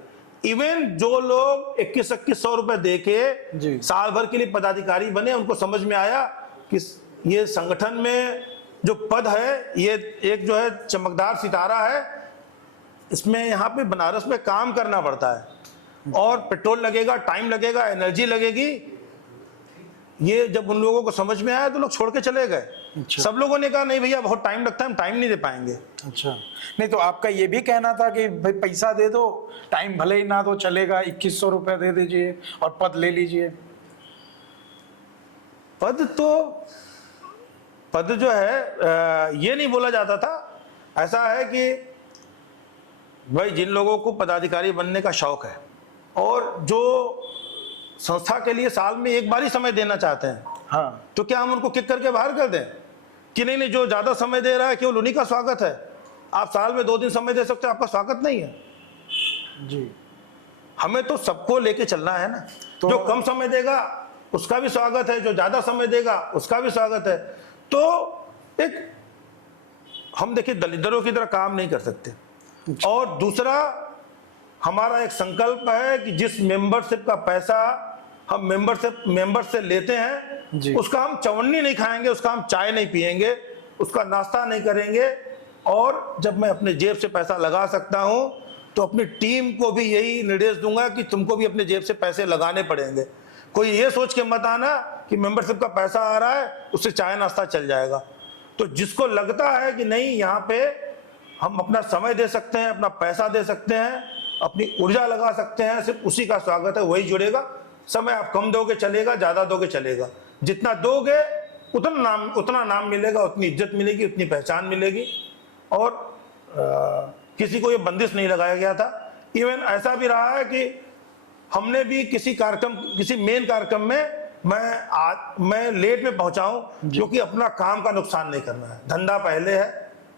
इवन जो लोग 2100 रुपए दे के साल भर के लिए पदाधिकारी बने, उनको समझ में आया कि ये संगठन में जो पद है ये एक जो है चमकदार सितारा है, इसमें यहाँ पे बनारस में काम करना पड़ता है और पेट्रोल लगेगा, टाइम लगेगा, एनर्जी लगेगी। ये जब उन लोगों को समझ में आया तो लोग छोड़ के चले गए। अच्छा। सब लोगों ने कहा नहीं भैया बहुत टाइम लगता है, हम टाइम नहीं दे पाएंगे। अच्छा, नहीं तो आपका ये भी कहना था कि भाई पैसा दे दो, टाइम भले ही ना दो चलेगा, 2100 रुपए दे दीजिए और पद ले लीजिए। पद जो है ये नहीं बोला जाता था। ऐसा है कि भाई जिन लोगों को पदाधिकारी बनने का शौक है और जो संस्था के लिए साल में एक बार ही समय देना चाहते हैं, हाँ, तो क्या हम उनको किक करके बाहर कर दें कि नहीं नहीं जो ज्यादा समय दे रहा है केवल उन्हीं का स्वागत है, आप साल में 2 दिन समय दे सकते हो, आपका स्वागत नहीं है। जी, हमें तो सबको लेके चलना है ना। तो जो कम समय देगा उसका भी स्वागत है, जो ज्यादा समय देगा उसका भी स्वागत है। तो एक हम देखिए दलितरों की तरह काम नहीं कर सकते। और दूसरा हमारा एक संकल्प है कि जिस मेंबरशिप का पैसा हम मेंबर से लेते हैं उसका हम चवन्नी नहीं खाएंगे, उसका हम चाय नहीं पिएंगे, उसका नाश्ता नहीं करेंगे। और जब मैं अपने जेब से पैसा लगा सकता हूं तो अपनी टीम को भी यही निर्देश दूंगा कि तुमको भी अपने जेब से पैसे लगाने पड़ेंगे। कोई ये सोच के मत आना कि मेंबरशिप का पैसा आ रहा है उससे चाय नाश्ता चल जाएगा। तो जिसको लगता है कि नहीं यहाँ पे हम अपना समय दे सकते हैं, अपना पैसा दे सकते हैं, अपनी ऊर्जा लगा सकते हैं, सिर्फ उसी का स्वागत है, वही जुड़ेगा। समय आप कम दोगे चलेगा, ज्यादा दोगे चलेगा, जितना दोगे उतना नाम मिलेगा, उतनी इज्जत मिलेगी, उतनी पहचान मिलेगी। और किसी को ये बंदिश नहीं लगाया गया था। इवन ऐसा भी रहा है कि हमने भी किसी मेन कार्यक्रम में मैं लेट में पहुंचा हूं क्योंकि अपना काम का नुकसान नहीं करना है। धंधा पहले है,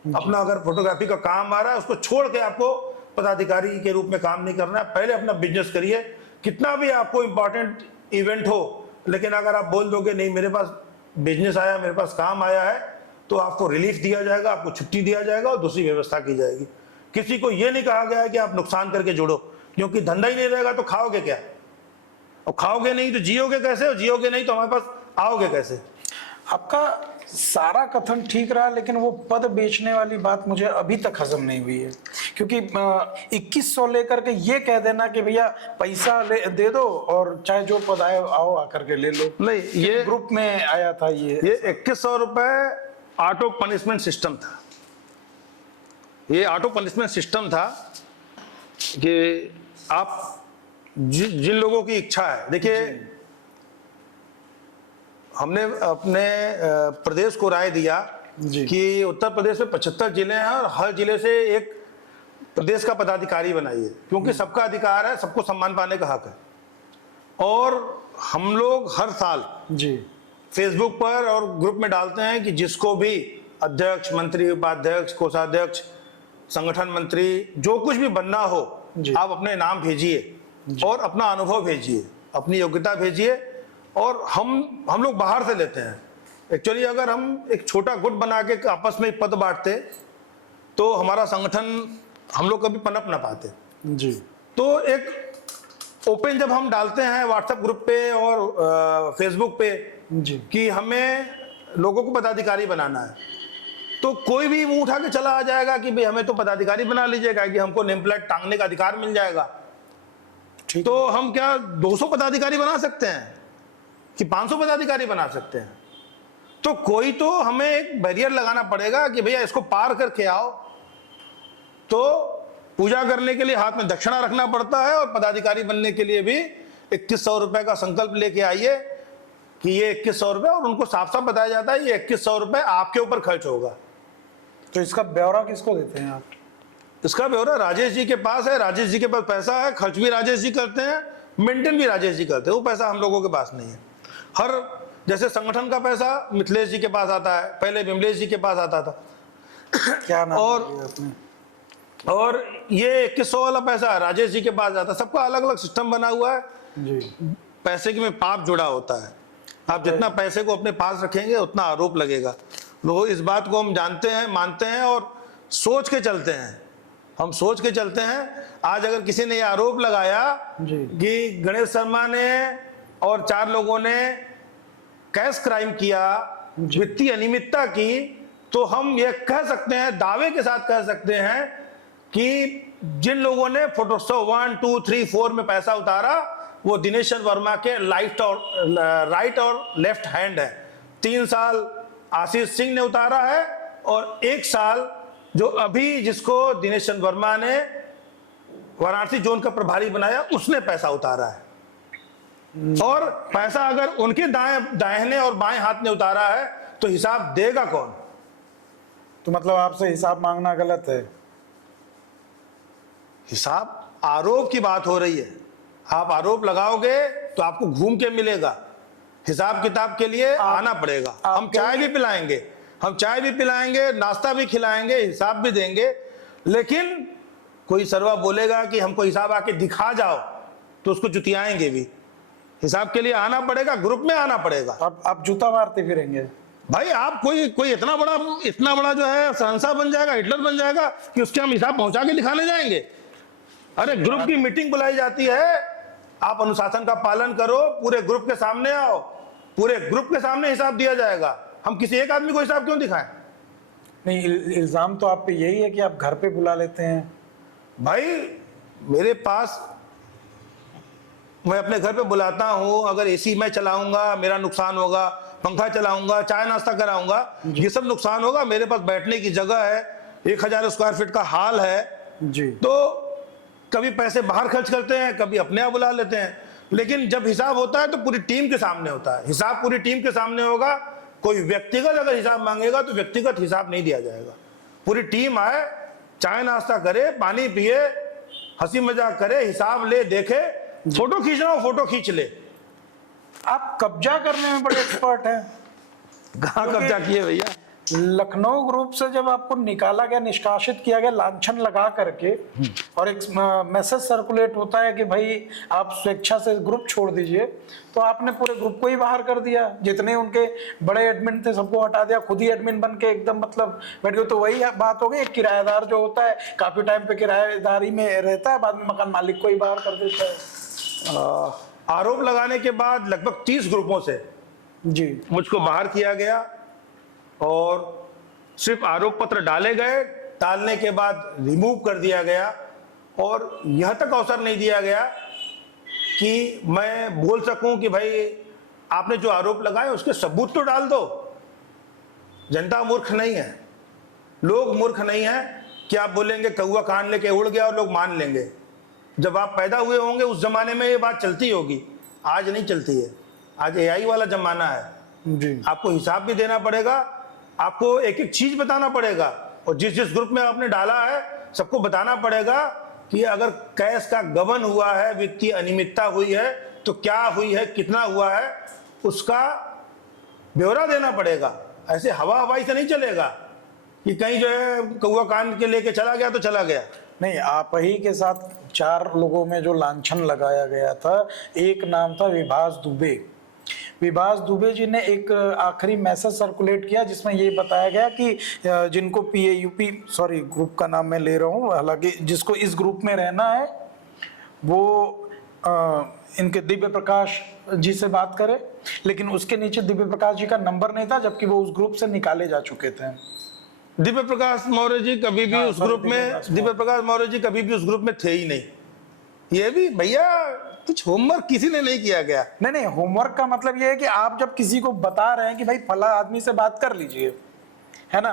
अपना अगर फोटोग्राफी का काम आ रहा है उसको छोड़ के आपको पदाधिकारी के रूप में काम नहीं करना है। पहले अपना बिजनेस करिए, कितना भी आपको इंपॉर्टेंट इवेंट हो, लेकिन अगर आप बोल दोगे नहीं मेरे पास बिजनेस आया, मेरे पास काम आया है, तो आपको रिलीफ दिया जाएगा, आपको छुट्टी दिया जाएगा और दूसरी व्यवस्था की जाएगी। किसी को यह नहीं कहा गया है कि आप नुकसान करके जुड़ो, क्योंकि धंधा ही नहीं रहेगा तो खाओगे क्या, और खाओगे नहीं तो जियोगे कैसे, और जियोगे नहीं तो हमारे पास आओगे कैसे। आपका सारा कथन ठीक रहा, लेकिन वो पद बेचने वाली बात मुझे अभी तक हजम नहीं हुई है, क्योंकि 2100 लेकर के ये कह देना कि भैया पैसा दे दो और चाहे जो पद आए आओ आकर के ले लो। नहीं, ये ग्रुप में आया था ये 2100 रुपए ऑटो पनिशमेंट सिस्टम था। ये ऑटो पनिशमेंट सिस्टम था कि आप जिन लोगों की इच्छा है, देखिए हमने अपने प्रदेश को राय दिया कि उत्तर प्रदेश में 75 जिले हैं और हर जिले से एक प्रदेश का पदाधिकारी बनाइए, क्योंकि सबका अधिकार है, सबको सम्मान पाने का हक है। और हम लोग हर साल जी फेसबुक पर और ग्रुप में डालते हैं कि जिसको भी अध्यक्ष, मंत्री, उपाध्यक्ष, कोषाध्यक्ष, संगठन मंत्री, जो कुछ भी बनना हो, आप अपने नाम भेजिए और अपना अनुभव भेजिए, अपनी योग्यता भेजिए, और हम लोग बाहर से लेते हैं। एक्चुअली अगर हम एक छोटा गुट बना के आपस में पद बांटते तो हमारा संगठन हम लोग कभी पनप ना पाते जी। तो एक ओपन जब हम डालते हैं व्हाट्सएप ग्रुप पे और फेसबुक पे जी कि हमें लोगों को पदाधिकारी बनाना है, तो कोई भी मुंह उठा के चला आ जाएगा कि भाई हमें तो पदाधिकारी बना लीजिएगा कि हमको नेम प्लेट टांगने का अधिकार मिल जाएगा। तो हम क्या 200 पदाधिकारी बना सकते हैं कि 500 पदाधिकारी बना सकते हैं? तो कोई तो हमें एक बैरियर लगाना पड़ेगा कि भैया इसको पार करके आओ। तो पूजा करने के लिए हाथ में दक्षिणा रखना पड़ता है, और पदाधिकारी बनने के लिए भी 2100 रुपए का संकल्प लेके आइए कि ये 2100 रुपए, और उनको साफ साफ बताया जाता है ये 2100 रुपए आपके ऊपर खर्च होगा। तो इसका ब्यौरा किसको देते हैं आप? इसका ब्यौरा राजेश जी के पास है। राजेश जी के पास पैसा है, खर्च भी राजेश जी करते हैं, मेंटेन भी राजेश जी करते हैं। वो पैसा हम लोगों के पास नहीं है। हर जैसे संगठन का पैसा मिथिलेश जी के पास आता है, पहले विमलेश जी के पास आता था। क्या नाम और ये 2100 वाला पैसा राजेश जी के पास आता है। सबका अलग अलग सिस्टम बना हुआ है जी। पैसे के में पाप जुड़ा होता है। आप जितना पैसे को अपने पास रखेंगे उतना आरोप लगेगा। लोग इस बात को हम जानते हैं, मानते हैं और सोच के चलते हैं। हम सोच के चलते हैं। आज अगर किसी ने ये आरोप लगाया कि गणेश शर्मा ने और 4 लोगों ने कैश क्राइम किया, वित्तीय अनियमितता की, तो हम ये कह सकते हैं, दावे के साथ कह सकते हैं कि जिन लोगों ने फोटोशॉप 1, 2, 3, 4 में पैसा उतारा वो दिनेश वर्मा के राइट और लेफ्ट हैंड है। 3 साल आशीष सिंह ने उतारा है, और 1 साल जो अभी जिसको दिनेश वर्मा ने वाराणसी जोन का प्रभारी बनाया उसने पैसा उतारा है। और पैसा अगर उनके दाहिने और बाएं हाथ ने उतारा है तो हिसाब देगा कौन? तो मतलब आपसे हिसाब मांगना गलत है? हिसाब, आरोप की बात हो रही है। आप आरोप लगाओगे तो आपको घूम के मिलेगा। हिसाब किताब के लिए आना पड़ेगा। हम चाय भी पिलाएंगे, नाश्ता भी खिलाएंगे, हिसाब भी देंगे। लेकिन कोई सरवा बोलेगा कि हमको हिसाब आके दिखा जाओ तो उसको जुतियाएंगे भी। हिसाब के लिए आना पड़ेगा, ग्रुप में आना पड़ेगा। आप जूता मारते फिरेंगे भाई। आप कोई इतना बड़ा जो है शहंशाह बन जाएगा, हिटलर बन जाएगा कि उसके हम हिसाब पहुंचा के दिखाने जाएंगे? अरे ग्रुप की मीटिंग बुलाई जाती है, आप अनुशासन का पालन करो, पूरे ग्रुप के सामने आओ, पूरे ग्रुप के सामने हिसाब दिया जाएगा। हम किसी एक आदमी को हिसाब क्यों दिखाएं? नहीं, इल्जाम तो आप पे यही है कि आप घर पे बुला लेते हैं। भाई मेरे पास, मैं अपने घर पे बुलाता हूं, अगर एसी मैं चलाऊंगा मेरा नुकसान होगा, पंखा चलाऊंगा, चाय नाश्ता कराऊंगा, ये सब नुकसान होगा। मेरे पास बैठने की जगह है, 1000 स्क्वायर फीट का हॉल है जी। तो कभी पैसे बाहर खर्च करते हैं, कभी अपने आप बुला लेते हैं। लेकिन जब हिसाब होता है तो पूरी टीम के सामने होता है। हिसाब पूरी टीम के सामने होगा। कोई व्यक्तिगत अगर हिसाब मांगेगा तो व्यक्तिगत हिसाब नहीं दिया जाएगा। पूरी टीम आए, चाय नाश्ता करे, पानी पिए, हंसी मजाक करे, हिसाब ले, देखे, फोटो खींचना हो फोटो खींच ले। आप कब्जा करने में बड़े एक्सपर्ट हैं। कहाँ कब्जा किए भैया? लखनऊ ग्रुप से जब आपको निकाला गया, निष्कासित किया गया लांछन लगा करके, और एक मैसेज सर्कुलेट होता है कि भाई आप स्वेच्छा से ग्रुप छोड़ दीजिए, तो आपने पूरे ग्रुप को ही बाहर कर दिया। जितने उनके बड़े एडमिन थे सबको हटा दिया, खुद ही एडमिन बन के एकदम मतलब बैठ गए। तो वही बात हो गई, एक किराएदार जो होता है काफी टाइम पे किराएदारी में रहता है, बाद में मकान मालिक को ही बाहर कर देता है। आरोप लगाने के बाद लगभग 30 ग्रुपों से जी मुझको बाहर किया गया और सिर्फ आरोप पत्र डाले गए, डालने के बाद रिमूव कर दिया गया और यह तक अवसर नहीं दिया गया कि मैं बोल सकूं कि भाई आपने जो आरोप लगाए उसके सबूत तो डाल दो। जनता मूर्ख नहीं है, लोग मूर्ख नहीं है कि आप बोलेंगे कौवा कान लेके उड़ गया और लोग मान लेंगे। जब आप पैदा हुए होंगे उस जमाने में ये बात चलती होगी, आज नहीं चलती है। आज एआई वाला जमाना है जी। आपको हिसाब भी देना पड़ेगा, आपको एक एक चीज बताना पड़ेगा, और जिस जिस ग्रुप में आपने डाला है सबको बताना पड़ेगा कि अगर कैश का गबन हुआ है, वित्तीय अनियमितता हुई है तो क्या हुई है, कितना हुआ है, उसका ब्यौरा देना पड़ेगा। ऐसे हवा हवाई से नहीं चलेगा कि कहीं जो है कौवा कान के लेके चला गया तो चला गया। नहीं, आप ही के साथ 4 लोगों में जो लांछन लगाया गया था, एक नाम था विभास दुबे। विभास दुबे जी ने एक आखिरी मैसेज सर्कुलेट किया जिसमें ये बताया गया कि जिनको PAUP, सॉरी ग्रुप का नाम मैं ले रहा हूँ, हालांकि जिसको इस ग्रुप में रहना है वो इनके दिव्य प्रकाश जी से बात करे, लेकिन उसके नीचे दिव्य प्रकाश जी का नंबर नहीं था, जबकि वो उस ग्रुप से निकाले जा चुके थे। दिव्य प्रकाश मौर्य जी कभी भी उस ग्रुप में, दिव्य प्रकाश मौर्य जी कभी भी उस ग्रुप में थे ही नहीं। ये भी भैया कुछ होमवर्क किसी ने नहीं किया गया। नहीं, होमवर्क का मतलब ये है कि आप जब किसी को बता रहे हैं कि भाई फला आदमी से बात कर लीजिए, है ना,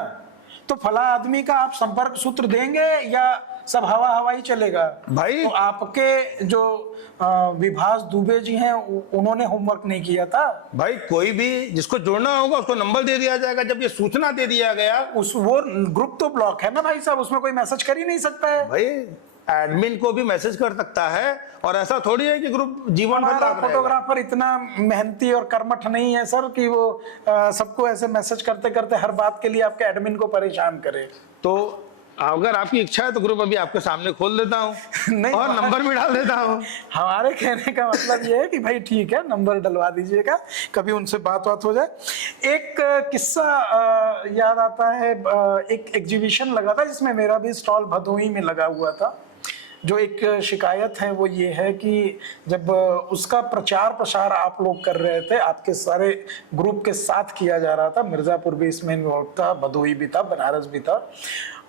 तो फला आदमी का आप संपर्क सूत्र देंगे या सब हवा हवाई चलेगा भाई? तो आपके जो विभास दुबे जी हैं उन्होंने होमवर्क नहीं किया था। भाई कोई भी जिसको जोड़ना होगा उसको नंबर दे दिया जाएगा। जब ये सूचना दे दिया गया, वो ग्रुप तो ब्लॉक है ना भाई साहब, उसमें कोई मैसेज कर ही नहीं सकता है। भाई एडमिन को भी मैसेज कर सकता है, और ऐसा थोड़ी है कि ग्रुप जीवन भर हमारा लाग रहेगा। फोटोग्राफर इतना मेहनती और कर्मठ नहीं है सर कि वो सबको ऐसे मैसेज करते करते हर बात के लिए आपके एडमिन को परेशान करे। तो अगर आपकी इच्छा है तो ग्रुप अभी आपके सामने खोल देता हूँ नहीं, और नंबर भी डाल देता हूँ। हमारे कहने का मतलब ये है कि भाई ठीक है, नंबर डलवा दीजिएगा, कभी उनसे बात हो जाए। एक किस्सा याद आता है, एक एग्जीबिशन लगा था जिसमें मेरा भी स्टॉल भदोही में लगा हुआ था। जो एक शिकायत है वो ये है कि जब उसका प्रचार प्रसार आप लोग कर रहे थे, आपके सारे ग्रुप के साथ किया जा रहा था, मिर्जापुर भी इसमें इन्वॉल्व था, भदोही भी था, बनारस भी था,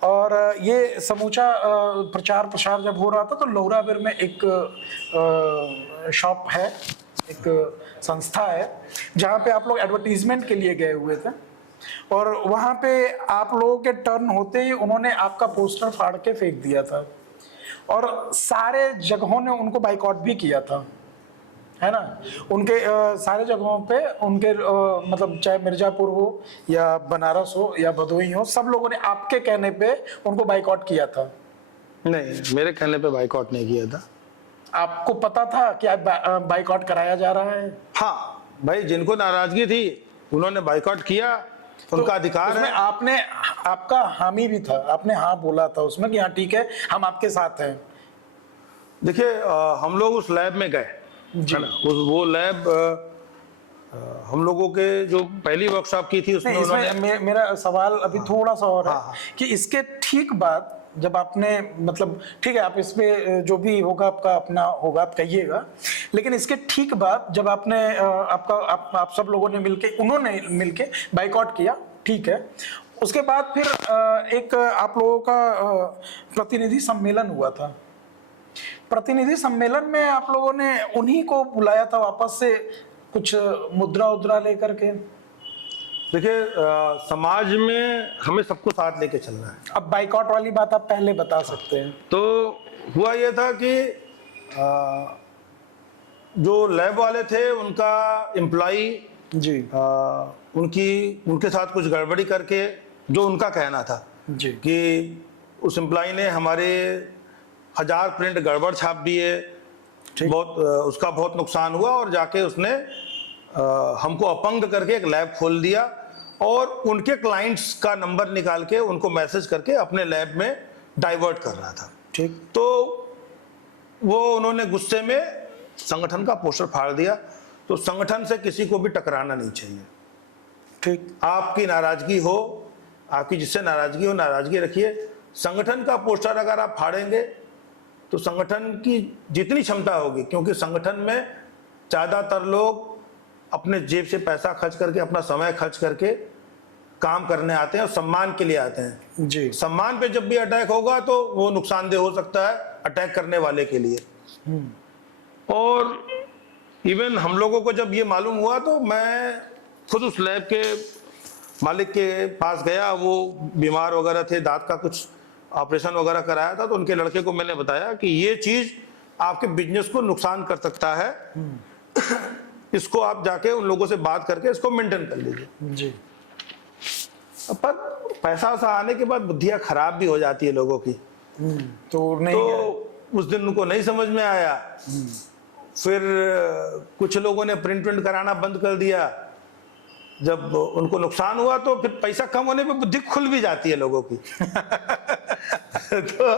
और ये समूचा प्रचार प्रसार जब हो रहा था तो लौराबिर में एक शॉप है, एक संस्था है जहाँ पे आप लोग एडवर्टीजमेंट के लिए गए हुए थे, और वहाँ पे आप लोगों के टर्न होते ही उन्होंने आपका पोस्टर फाड़ के फेंक दिया था, और सारे जगहों ने उनको बाइकआउट भी किया था, है ना। उनके सारे जगहों पे उनके मतलब चाहे मिर्जापुर हो या बनारस हो या भदोही हो, सब लोगों ने आपके कहने पे उनको बाइकआउट किया था। नहीं, मेरे कहने पे बाइकआउट नहीं किया था। आपको पता था कि आप बाइकआउट कराया जा रहा है? हाँ भाई, जिनको नाराजगी थी उन्होंने बाइकआउट किया, उनका अधिकार है। आपने, आपका हामी भी था, आपने हाँ बोला था उसमें कि हाँ ठीक है हम आपके साथ हैं। देखिए हम लोग उस लैब में गए, है ना, वो लैब हम लोगों के जो पहली वर्कशॉप की थी उसमें उन्होंने। मेरा सवाल अभी थोड़ा सा और है हाँ। कि इसके ठीक बाद जब आपने मतलब ठीक है, आप इसमें जो भी होगा आपका अपना होगा आप कहिएगा, लेकिन इसके ठीक बाद जब आपने आप सब लोगों ने उन्होंने मिलके बाइकआउट किया, ठीक है, उसके बाद फिर एक आप लोगों का प्रतिनिधि सम्मेलन हुआ था। प्रतिनिधि सम्मेलन में आप लोगों ने उन्हीं को बुलाया था वापस से कुछ मुद्रा उद्रा लेकर के। देखिए समाज में हमें सबको साथ लेके चलना है। अब बाइकआउट वाली बात आप पहले बता सकते हैं। तो हुआ ये था कि जो लैब वाले थे उनका एम्प्लॉई जी उनके साथ कुछ गड़बड़ी करके, जो उनका कहना था जी कि उस एम्प्लॉई ने हमारे 1000 प्रिंट गड़बड़ छाप दिए, बहुत उसका बहुत नुकसान हुआ, और जाके उसने हमको अपंग करके एक लैब खोल दिया और उनके क्लाइंट्स का नंबर निकाल के उनको मैसेज करके अपने लैब में डाइवर्ट कर रहा था। ठीक। तो वो उन्होंने गुस्से में संगठन का पोस्टर फाड़ दिया। तो संगठन से किसी को भी टकराना नहीं चाहिए। ठीक। आपकी नाराजगी हो, आपकी जिससे नाराजगी हो, नाराजगी रखिए। संगठन का पोस्टर अगर आप फाड़ेंगे तो संगठन की जितनी क्षमता होगी, क्योंकि संगठन में ज़्यादातर लोग अपने जेब से पैसा खर्च करके, अपना समय खर्च करके काम करने आते हैं और सम्मान के लिए आते हैं। जी। सम्मान पे जब भी अटैक होगा तो वो नुकसानदेह हो सकता है अटैक करने वाले के लिए। और इवन हम लोगों को जब ये मालूम हुआ तो मैं खुद उस लैब के मालिक के पास गया। वो बीमार वगैरह थे, दांत का कुछ ऑपरेशन वगैरह कराया था। तो उनके लड़के को मैंने बताया कि ये चीज़ आपके बिजनेस को नुकसान कर सकता है, इसको आप जाके उन लोगों से बात करके इसको मेंटेन कर लीजिए। जी। पर पैसा वैसा आने के बाद बुद्धियां खराब भी हो जाती है लोगों की। तो नहीं तो उस दिन उनको नहीं समझ में आया। फिर कुछ लोगों ने प्रिंट कराना बंद कर दिया। जब उनको नुकसान हुआ तो फिर पैसा कम होने पे बुद्धि खुल भी जाती है लोगों की। तो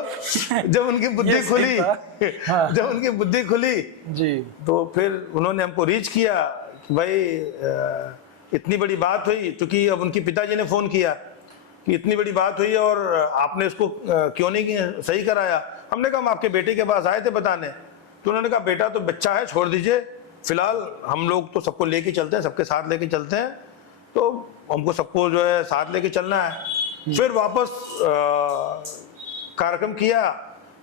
जब उनकी बुद्धि खुली, हाँ। जब उनकी बुद्धि खुली जी, तो फिर उन्होंने हमको रीच किया कि भाई इतनी बड़ी बात हुई। क्योंकि अब उनके पिताजी ने फोन किया कि इतनी बड़ी बात हुई और आपने इसको क्यों नहीं सही कराया। हमने कहा हम आपके बेटे के पास आए थे बताने। तो उन्होंने कहा बेटा तो बच्चा है, छोड़ दीजिए, फिलहाल हम लोग तो सबको लेके चलते हैं, सबके साथ लेके चलते हैं। तो हमको सबको जो है साथ लेके चलना है। फिर वापस कार्यक्रम किया।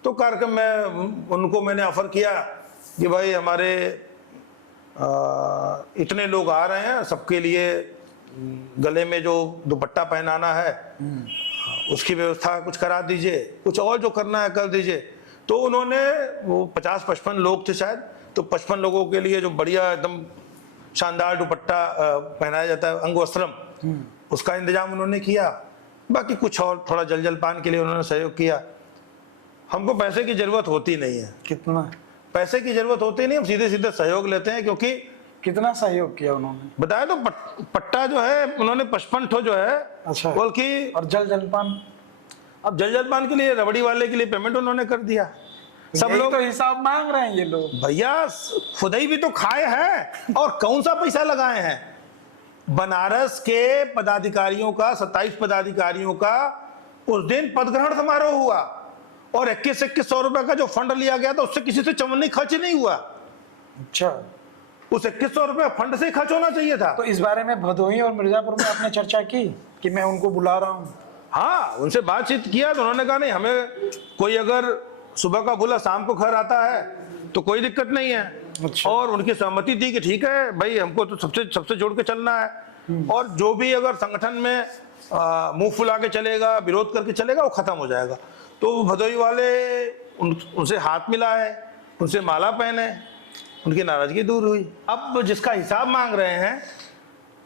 तो कार्यक्रम में उनको मैंने ऑफर किया कि भाई हमारे इतने लोग आ रहे हैं, सबके लिए गले में जो दुपट्टा पहनाना है उसकी व्यवस्था कुछ करा दीजिए, कुछ और जो करना है कर दीजिए। तो उन्होंने वो 50-55 लोग थे शायद, तो 55 लोगों के लिए जो बढ़िया एकदम शानदार दुपट्टा पहनाया जाता है, अंग वस्त्रम, उसका इंतजाम उन्होंने किया। बाकी कुछ और थोड़ा जलपान के लिए उन्होंने सहयोग किया। हमको पैसे की जरूरत होती नहीं है। कितना पैसे की जरूरत होती नहीं, हम सीधे सीधे सहयोग लेते हैं। क्योंकि कितना सहयोग किया उन्होंने बताया तो पट्टा जो है उन्होंने 55 ठो जो है। अच्छा। बल्कि और जलपान, अब जलपान के लिए रबड़ी वाले के लिए पेमेंट उन्होंने कर दिया। सब लोग तो हिसाब मांग रहे हैं ये लोग। भैया खुद ही भी तो खाए हैं और कौन सा पैसा लगाए हैं। बनारस के पदाधिकारियों का, 27 पदाधिकारियों का उस दिन पदग्रहण समारोह हुआ और 2100 रुपए का जो फंड लिया गया था उससे किसी से चवन्नी खर्च नहीं हुआ। अच्छा, उस 2100 रुपए फंड से खर्च होना चाहिए था। तो इस बारे में भदोही और मिर्जापुर में आपने चर्चा की कि मैं उनको बुला रहा हूँ? हाँ, उनसे बातचीत किया तो उन्होंने कहा नहीं, हमें कोई अगर सुबह का बुला शाम को घर आता है तो कोई दिक्कत नहीं है। अच्छा। और उनकी सहमति थी कि ठीक है भाई, हमको तो सबसे जोड़ के चलना है। और जो भी अगर संगठन में मुंह फुला के चलेगा, विरोध करके चलेगा, वो खत्म हो जाएगा। तो भदोही वाले उनसे हाथ मिलाए, उनसे माला पहने, उनकी नाराजगी दूर हुई। अब जिसका हिसाब मांग रहे हैं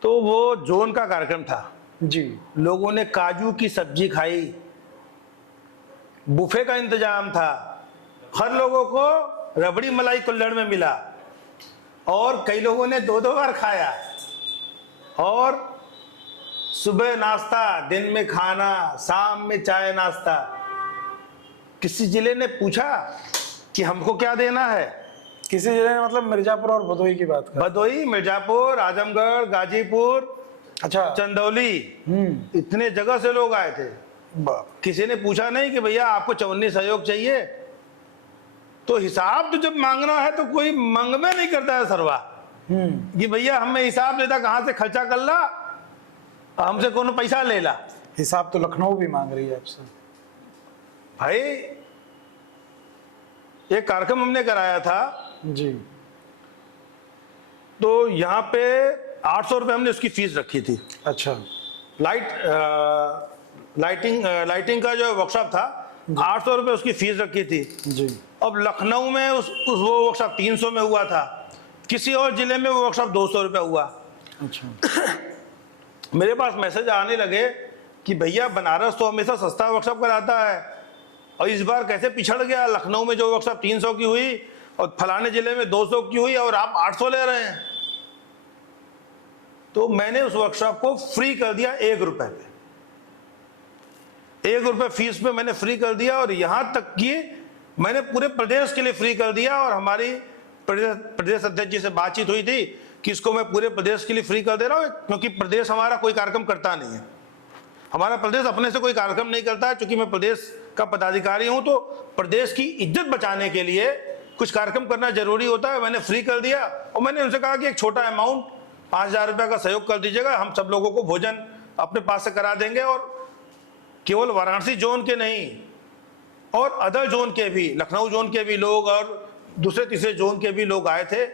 तो वो जोन का कार्यक्रम था जी। लोगों ने काजू की सब्जी खाई, बुफे का इंतजाम था, हर लोगों को रबड़ी मलाई कुल्हड़ में मिला और कई लोगों ने 2-2 बार खाया। और सुबह नाश्ता, दिन में खाना, शाम में चाय नाश्ता। किसी जिले ने पूछा कि हमको क्या देना है? किसी जिले में मतलब मिर्जापुर और भदोही की बात कर? भदोही, मिर्जापुर, आजमगढ़, गाजीपुर, अच्छा, चंदौली, इतने जगह से लोग आए थे। किसी ने पूछा नहीं कि भैया आपको चवन्नी सहयोग चाहिए। तो हिसाब तो जब मांगना है तो कोई मंगवे नहीं करता है सरवा कि भैया हमें हिसाब देता, कहां से खर्चा कर ला, हमसे कोनो पैसा ले ला। हिसाब तो लखनऊ भी मांग रही है आपसे। भाई एक कार्यक्रम हमने कराया था जी। तो यहाँ पे 800 रुपये हमने उसकी फीस रखी थी। अच्छा। लाइटिंग का जो वर्कशॉप था 800 रुपये उसकी फीस रखी थी जी। अब लखनऊ में वो वर्कशॉप 300 में हुआ था, किसी और जिले में वो वर्कशॉप 200 रुपये हुआ। अच्छा। मेरे पास मैसेज आने लगे कि भैया बनारस तो हमेशा सस्ता वर्कशॉप कराता है और इस बार कैसे पिछड़ गया, लखनऊ में जो वर्कशॉप 300 की हुई और फलाने जिले में 200 की हुई और आप 800 ले रहे हैं। तो मैंने उस वर्कशॉप को फ्री कर दिया 1 रुपए पे। 1 रुपए फीस पे मैंने फ्री कर दिया, और यहां तक कि मैंने पूरे प्रदेश के लिए फ्री कर दिया। और हमारी प्रदेश अध्यक्ष जी से बातचीत हुई थी कि इसको मैं पूरे प्रदेश के लिए फ्री कर दे रहा हूं, क्योंकि प्रदेश हमारा कोई कार्यक्रम करता नहीं है। हमारा प्रदेश अपने से कोई कार्यक्रम नहीं करता है। चूंकि मैं प्रदेश का पदाधिकारी हूं, तो प्रदेश की इज्जत बचाने के लिए कुछ कार्यक्रम करना जरूरी होता है। मैंने फ्री कर दिया, और मैंने उनसे कहा कि एक छोटा अमाउंट 5,000 रुपये का सहयोग कर दीजिएगा, हम सब लोगों को भोजन अपने पास से करा देंगे। और केवल वाराणसी जोन के नहीं, और अदर जोन के भी, लखनऊ जोन के भी लोग और दूसरे तीसरे जोन के भी लोग आए थे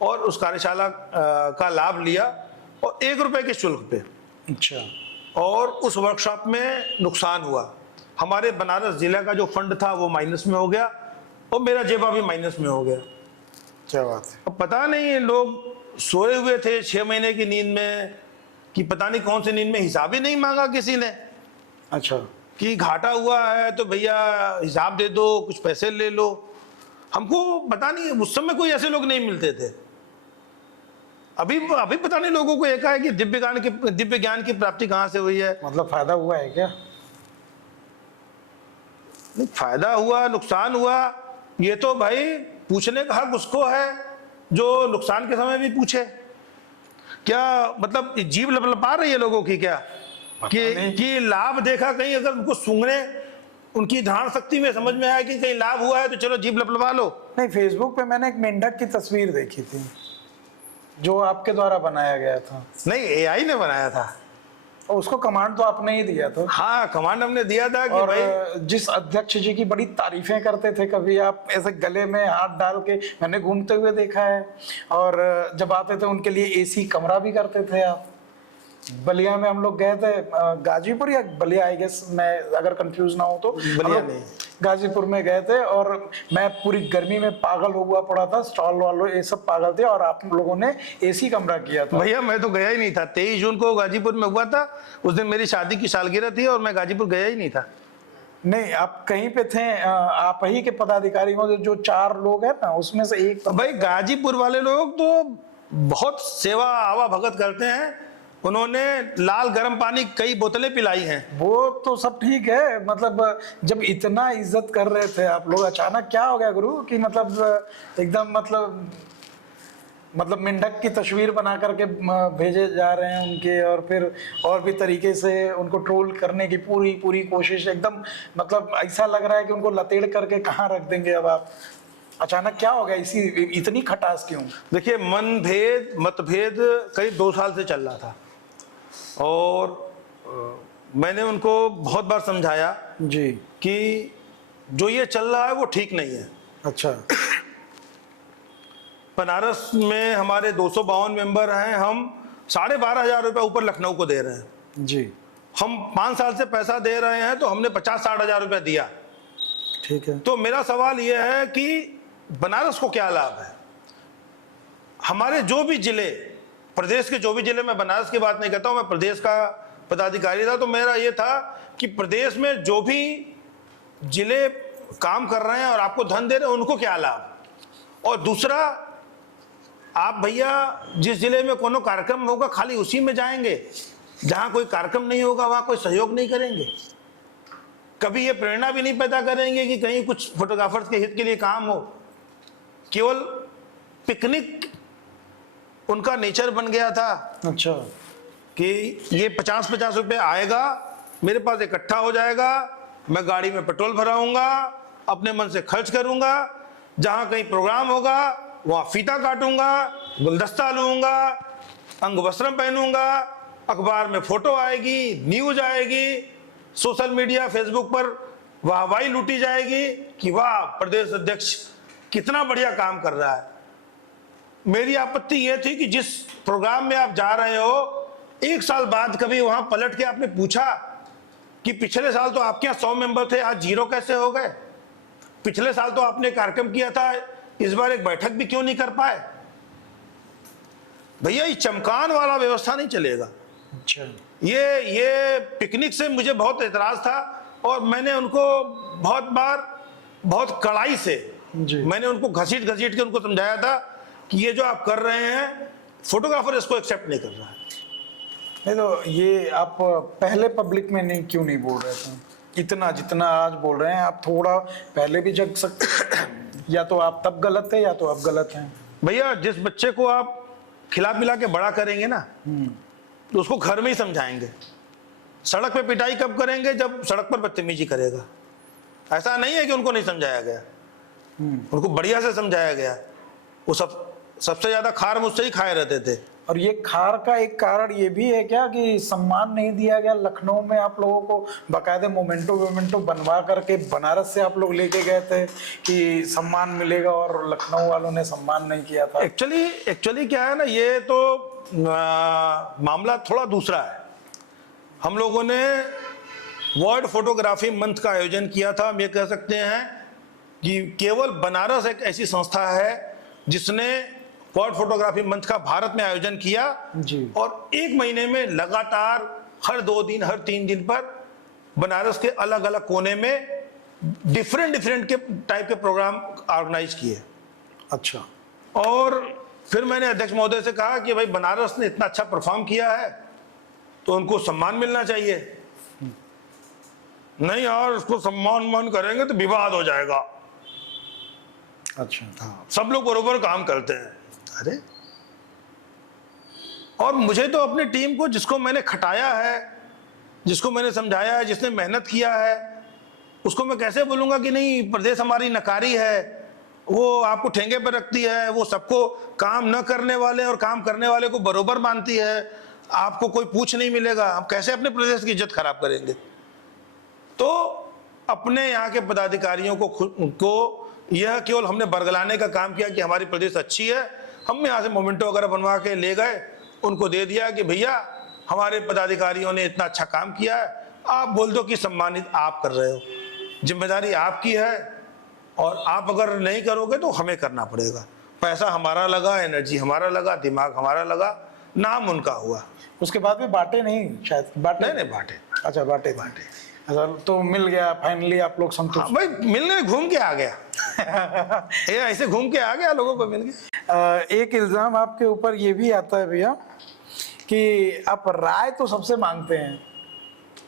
और उस कार्यशाला का लाभ लिया, और 1 रुपए के शुल्क पे। अच्छा। और उस वर्कशॉप में नुकसान हुआ। हमारे बनारस जिला का जो फंड था वो माइनस में हो गया, और मेरा जेबा भी माइनस में हो गया। क्या बात है। अब पता नहीं, लोग सोए हुए थे 6 महीने की नींद में, कि पता नहीं कौन सी नींद में, हिसाब ही नहीं मांगा किसी ने। अच्छा। कि घाटा हुआ है तो भैया हिसाब दे दो, कुछ पैसे ले लो। हमको पता नहीं, उस समय कोई ऐसे लोग नहीं मिलते थे। अभी पता नहीं लोगों को एक है कि दिव्य ज्ञान की प्राप्ति कहां से हुई है। मतलब फायदा हुआ है क्या? नहीं, फायदा हुआ, नुकसान हुआ, ये तो भाई पूछने का हक उसको है जो नुकसान के समय भी पूछे। क्या मतलब जीभ लपलपा रही है लोगों की क्या, कि लाभ देखा कहीं, अगर उनको सूंघने, उनकी धारण शक्ति में समझ में आया कि कहीं लाभ हुआ है तो चलो जीभ लपलपा लो। नहीं, फेसबुक पे मैंने एक मेंढक की तस्वीर देखी थी जो आपके द्वारा बनाया गया था। नहीं, एआई ने बनाया था। और उसको कमांड तो आपने ही दिया था। हाँ, कमांड हमने दिया था कि और भाई, जिस अध्यक्ष जी की बड़ी तारीफें करते थे, कभी आप ऐसे गले में हाथ डाल के मैंने घूमते हुए देखा है, और जब आते थे उनके लिए एसी कमरा भी करते थे आप। बलिया में हम लोग गए थे, गाजीपुर या बलिया, आई गेस, मैं अगर कंफ्यूज ना हो तो। बलिया नहीं, गाजीपुर में गए थे, और मैं पूरी गर्मी में पागल हुआ पड़ा था, स्टॉल वालों ये सब पागल थे, और आप लोगों ने एसी कमरा किया था। भैया मैं तो गया ही नहीं था। 23 जून को गाजीपुर में हुआ था, उस दिन मेरी शादी की सालगिरह थी, और मैं गाजीपुर गया ही नहीं था। नहीं, आप कहीं पे थे, आप ही के पदाधिकारी हो, जो 4 लोग हैं ना, उसमें से एक। भाई गाजीपुर वाले लोग तो बहुत सेवा आवा भगत करते हैं। उन्होंने लाल गर्म पानी कई बोतलें पिलाई हैं। वो तो सब ठीक है, मतलब जब इतना इज्जत कर रहे थे आप लोग, अचानक क्या हो गया गुरु, कि मतलब एकदम मतलब मेंढक की तस्वीर बना करके भेजे जा रहे हैं उनके, और फिर और भी तरीके से उनको ट्रोल करने की पूरी कोशिश, एकदम मतलब ऐसा लग रहा है कि उनको लतेड़ करके कहाँ रख देंगे अब आप। अचानक क्या हो गया, इतनी खटास क्यों? देखिए, मतभेद करीब 2 साल से चल रहा था, और मैंने उनको बहुत बार समझाया जी कि जो ये चल रहा है वो ठीक नहीं है। अच्छा। बनारस में हमारे 252 मेंबर हैं, हम 12,500 रुपये ऊपर लखनऊ को दे रहे हैं। जी। हम 5 साल से पैसा दे रहे हैं, तो हमने 50-60 हजार रुपया दिया। ठीक है। तो मेरा सवाल यह है कि बनारस को क्या लाभ है? हमारे जो भी जिले, प्रदेश के जो भी जिले, मैं बनारस की बात नहीं करता हूं, मैं प्रदेश का पदाधिकारी था, तो मेरा ये था कि प्रदेश में जो भी जिले काम कर रहे हैं और आपको धन दे रहे हैं, उनको क्या लाभ? और दूसरा, आप भैया जिस जिले में कोनो कार्यक्रम होगा खाली उसी में जाएंगे, जहां कोई कार्यक्रम नहीं होगा वहां कोई सहयोग नहीं करेंगे। कभी ये प्रेरणा भी नहीं पैदा करेंगे कि कहीं कुछ फोटोग्राफर्स के हित के लिए काम हो। केवल पिकनिक उनका नेचर बन गया था। अच्छा। कि ये 50-50 रुपये आएगा, मेरे पास इकट्ठा हो जाएगा, मैं गाड़ी में पेट्रोल भराऊंगा, अपने मन से खर्च करूंगा, जहां कहीं प्रोग्राम होगा वहां फीता काटूंगा, गुलदस्ता लूंगा, अंग वस्त्र पहनूंगा, अखबार में फोटो आएगी, न्यूज आएगी, सोशल मीडिया फेसबुक पर वाहवाही लूटी जाएगी कि वाह प्रदेश अध्यक्ष कितना बढ़िया काम कर रहा है। मेरी आपत्ति यह थी कि जिस प्रोग्राम में आप जा रहे हो, 1 साल बाद कभी वहां पलट के आपने पूछा कि पिछले साल तो आपके यहाँ 100 मेंबर थे, आज 0 कैसे हो गए? पिछले साल तो आपने कार्यक्रम किया था, इस बार एक बैठक भी क्यों नहीं कर पाए? भैया ये चमकान वाला व्यवस्था नहीं चलेगा। अच्छा। ये पिकनिक से मुझे बहुत एतराज था, और मैंने उनको बहुत बार बहुत कड़ाई से मैंने उनको घसीट के उनको समझाया था कि ये जो आप कर रहे हैं, फोटोग्राफर इसको एक्सेप्ट नहीं कर रहा है। नहीं तो ये आप पहले पब्लिक में नहीं क्यों नहीं बोल रहे थे इतना जितना आज बोल रहे हैं? आप थोड़ा पहले भी जग सकते या तो आप तब गलत थे या तो अब गलत हैं। भैया जिस बच्चे को आप खिला पिला के बड़ा करेंगे ना, तो उसको घर में ही समझाएंगे। सड़क पे पिटाई कब करेंगे? जब सड़क पर बदतमीजी करेगा। ऐसा नहीं है कि उनको नहीं समझाया गया, उनको बढ़िया से समझाया गया। वो सबसे ज्यादा खार मुझसे ही खाए रहते थे। और ये खार का एक कारण ये भी है क्या कि सम्मान नहीं दिया गया? लखनऊ में आप लोगों को बाकायदे मोमेंटो बनवा करके बनारस से आप लोग लेके गए थे कि सम्मान मिलेगा, और लखनऊ वालों ने सम्मान नहीं किया था। एक्चुअली क्या है ना, ये तो मामला थोड़ा दूसरा है। हम लोगों ने वर्ल्ड फोटोग्राफी मंथ का आयोजन किया था। हम ये कह सकते हैं कि केवल बनारस एक ऐसी संस्था है जिसने वर्ल्ड फोटोग्राफी मंथ का भारत में आयोजन किया जी। और एक महीने में लगातार हर 2 दिन, हर 3 दिन पर बनारस के अलग अलग कोने में डिफरेंट के टाइप के प्रोग्राम ऑर्गेनाइज किए। अच्छा। और फिर मैंने अध्यक्ष महोदय से कहा कि भाई बनारस ने इतना अच्छा परफॉर्म किया है तो उनको सम्मान मिलना चाहिए। नहीं और उसको सम्मान करेंगे तो विवाद हो जाएगा। अच्छा। हाँ, सब लोग बरोबर काम करते हैं। अरे, और मुझे तो अपनी टीम को, जिसको मैंने खटाया है, जिसको मैंने समझाया है, जिसने मेहनत किया है, उसको मैं कैसे बोलूंगा कि नहीं प्रदेश हमारी नकारी है, वो आपको ठेंगे पर रखती है, वो सबको काम न करने वाले और काम करने वाले को बरोबर मानती है, आपको कोई पूछ नहीं मिलेगा। हम कैसे अपने प्रदेश की इज्जत खराब करेंगे? तो अपने यहाँ के पदाधिकारियों को यह केवल हमने बरगलाने का काम किया कि हमारी प्रदेश अच्छी है। हम यहाँ से मोमेंटो वगैरह बनवा के ले गए, उनको दे दिया कि भैया हमारे पदाधिकारियों ने इतना अच्छा काम किया है, आप बोल दो कि सम्मानित आप कर रहे हो, जिम्मेदारी आपकी है, और आप अगर नहीं करोगे तो हमें करना पड़ेगा। पैसा हमारा लगा, एनर्जी हमारा लगा, दिमाग हमारा लगा, नाम उनका हुआ। उसके बाद भी बांटे नहीं शायद? बांटे नहीं बांटे। अच्छा, बांटे। अच्छा, तो मिल गया फाइनली, आप लोग संतुष्ट? हाँ, भाई मिलने घूम के आ गया ये ऐसे घूम के आ गया, लोगों को मिल गया। एक इल्जाम आपके ऊपर ये भी आता है भैया कि आप राय तो सबसे मांगते हैं,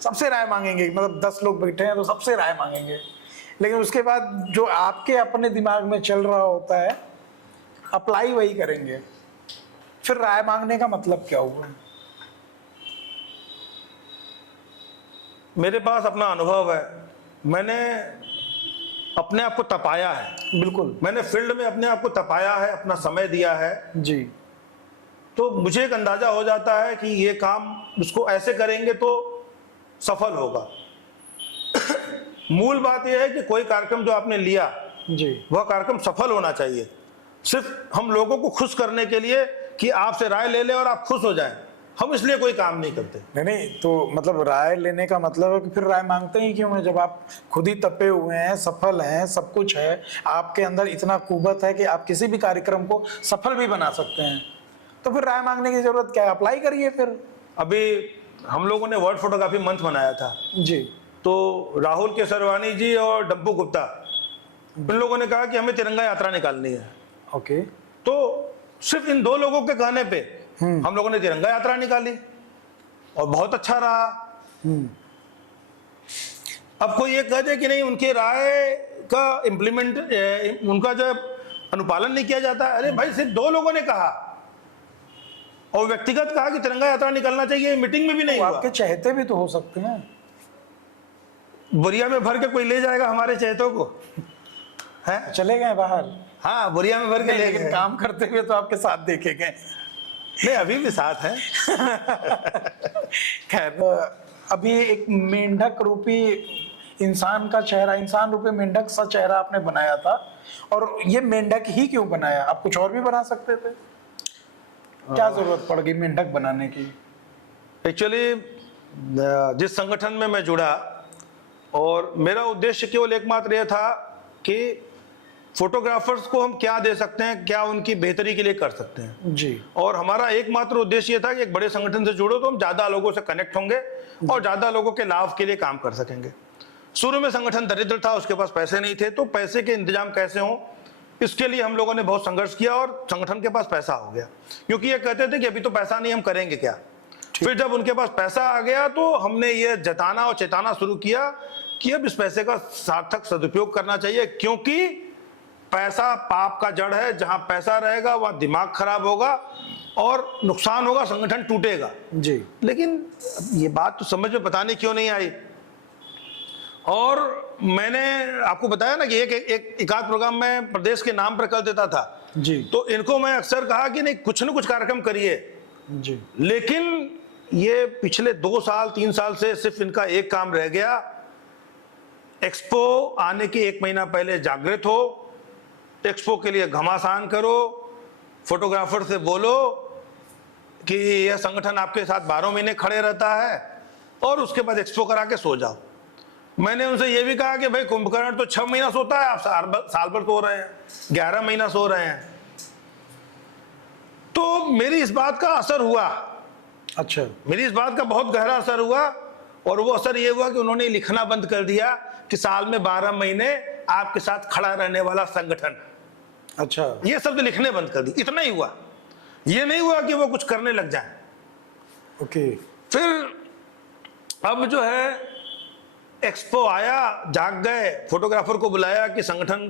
सबसे राय मांगेंगे, मतलब 10 लोग बैठे हैं तो सबसे राय मांगेंगे, लेकिन उसके बाद जो आपके अपने दिमाग में चल रहा होता है अप्लाई वही करेंगे। फिर राय मांगने का मतलब क्या हुआ? मेरे पास अपना अनुभव है, मैंने अपने आप को तपाया है। बिल्कुल। मैंने फील्ड में अपने आप को तपाया है, अपना समय दिया है जी। तो मुझे एक अंदाजा हो जाता है कि ये काम उसको ऐसे करेंगे तो सफल होगा। मूल बात यह है कि कोई कार्यक्रम जो आपने लिया जी, वह कार्यक्रम सफल होना चाहिए। सिर्फ हम लोगों को खुश करने के लिए कि आपसे राय ले ले और आप खुश हो जाएं, हम इसलिए कोई काम नहीं करते। नहीं तो मतलब राय लेने का मतलब है कि फिर राय मांगते ही क्यों है? जब आप खुद ही तपे हुए हैं, सफल हैं, सब कुछ है, आपके अंदर इतना कुव्वत है कि आप किसी भी कार्यक्रम को सफल भी बना सकते हैं, तो फिर राय मांगने की जरूरत क्या है? अप्लाई करिए फिर। अभी हम लोगों ने वर्ल्ड फोटोग्राफी मंथ मनाया था जी। तो राहुल केसरवानी जी और डब्बू गुप्ता, इन लोगों ने कहा कि हमें तिरंगा यात्रा निकालनी है। ओके। तो सिर्फ इन 2 लोगों के कहने पे हम लोगों ने तिरंगा यात्रा निकाली और बहुत अच्छा रहा। अब कोई ये कह दे कि नहीं उनके राय का इम्प्लीमेंट, उनका जब अनुपालन नहीं किया जाता, अरे भाई सिर्फ 2 लोगों ने कहा और व्यक्तिगत कहा कि तिरंगा यात्रा निकलना चाहिए, मीटिंग में भी नहीं हुआ। आपके चहेते भी तो हो सकते हैं। बोरिया में भर के कोई ले जाएगा हमारे चहेतों को? है चले गए बाहर? हाँ, बोरिया में भर के ले लेकिन गए। काम करते हुए तो आपके साथ देखे गए। नहीं, अभी भी साथ है। खैर, अभी एक मेंढक रूपी इंसान का चेहरा, इंसान रूपी मेंढक सा चेहरा आपने बनाया था, और ये मेंढक ही क्यों बनाया? आप कुछ और भी बना सकते थे, क्या जरूरत पड़ गई मेंढक बनाने की? एक्चुअली जिस संगठन में मैं जुड़ा और मेरा उद्देश्य केवल एकमात्र यह था कि फोटोग्राफर्स को हम क्या दे सकते हैं, क्या उनकी बेहतरी के लिए कर सकते हैं जी। और हमारा एकमात्र उद्देश्य ये था कि एक बड़े संगठन से जुड़ो तो हम ज्यादा लोगों से कनेक्ट होंगे और ज्यादा लोगों के लाभ के लिए काम कर सकेंगे। शुरू में संगठन दरिद्र था, उसके पास पैसे नहीं थे, तो पैसे के इंतजाम कैसे हों इसके लिए हम लोगों ने बहुत संघर्ष किया और संगठन के पास पैसा हो गया, क्योंकि ये कहते थे कि अभी तो पैसा नहीं, हम करेंगे क्या। फिर जब उनके पास पैसा आ गया तो हमने ये जताना और चेताना शुरू किया कि अब इस पैसे का सार्थक सदुपयोग करना चाहिए, क्योंकि पैसा पाप का जड़ है। जहां पैसा रहेगा वहां दिमाग खराब होगा और नुकसान होगा, संगठन टूटेगा जी। लेकिन ये बात तो समझ में पता नहीं क्यों नहीं आई। और मैंने आपको बताया ना कि एक आध प्रोग्राम में प्रदेश के नाम पर कर देता था जी। तो इनको मैं अक्सर कहा कि नहीं, कुछ न कुछ कार्यक्रम करिए जी। लेकिन ये पिछले 2 साल 3 साल से सिर्फ इनका एक काम रह गया, एक्सपो आने के 1 महीना पहले जागृत हो, एक्सपो के लिए घमासान करो, फोटोग्राफर से बोलो कि यह संगठन आपके साथ 12 महीने खड़े रहता है और उसके बाद एक्सपो करा के सो जाओ। मैंने उनसे यह भी कहा कि भाई कुंभकर्ण तो 6 महीना सोता है, आप साल भर सो रहे हैं, 11 महीना सो रहे हैं। तो मेरी इस बात का असर हुआ, अच्छा, मेरी इस बात का बहुत गहरा असर हुआ और वो असर ये हुआ कि उन्होंने लिखना बंद कर दिया कि साल में 12 महीने आपके साथ खड़ा रहने वाला संगठन। अच्छा, ये शब्द लिखने बंद कर दी, इतना ही हुआ। ये नहीं हुआ कि वो कुछ करने लग जाए। ओके। फिर अब जो है एक्सपो आया, जाग गए, फोटोग्राफर को बुलाया कि संगठन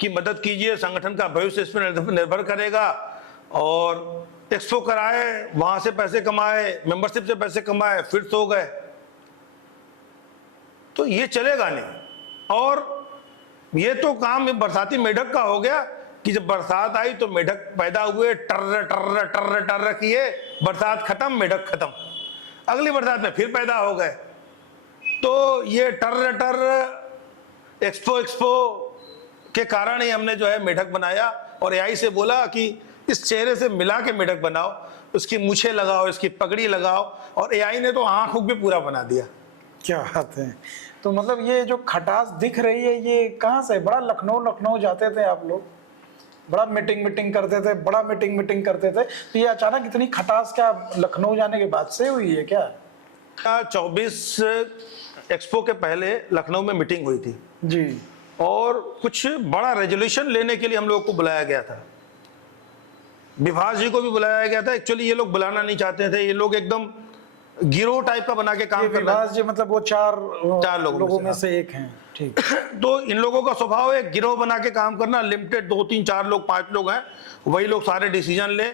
की मदद कीजिए, संगठन का भविष्य इस पर निर्भर करेगा, और एक्सपो कराए, वहां से पैसे कमाए, मेंबरशिप से पैसे कमाए, फिर सो गए। तो ये चलेगा नहीं। और ये तो काम बरसाती मेढक का हो गया कि जब बरसात आई तो मेढक पैदा हुए, टर्र टर्र टर्र टर्र किए, बरसात खत्म, मेढक खत्म, अगली बरसात में फिर पैदा हो गए। तो ये टर्र टर्र एक्सपो के कारण ही हमने जो है मेढक बनाया और एआई से बोला कि इस चेहरे से मिला के मेढक बनाओ, उसकी मूछें लगाओ, इसकी पगड़ी लगाओ, और एआई ने तो आंख भी पूरा बना दिया। क्या बात है। तो मतलब ये जो खटास दिख रही है ये कहाँ से? बड़ा लखनऊ जाते थे आप लोग, बड़ा मीटिंग करते थे, बड़ा मीटिंग करते थे, तो ये अचानक इतनी खटास क्या लखनऊ जाने के बाद से हुई है क्या? 24 एक्सपो के पहले लखनऊ में मीटिंग हुई थी जी, और कुछ बड़ा रेजोल्यूशन लेने के लिए हम लोग को बुलाया गया था। विभास जी को भी बुलाया गया था। एक्चुअली ये लोग बुलाना नहीं चाहते थे, ये लोग एकदम गिरोह टाइप का बना के काम कर रहे थे। विभास जी मतलब वो चार लोगों में हाँ। से एक हैं, ठीक। तो इन लोगों का स्वभाव है गिरोह बना के काम करना, लिमिटेड 2 3 4 लोग 5 लोग हैं, वही लोग सारे डिसीजन ले,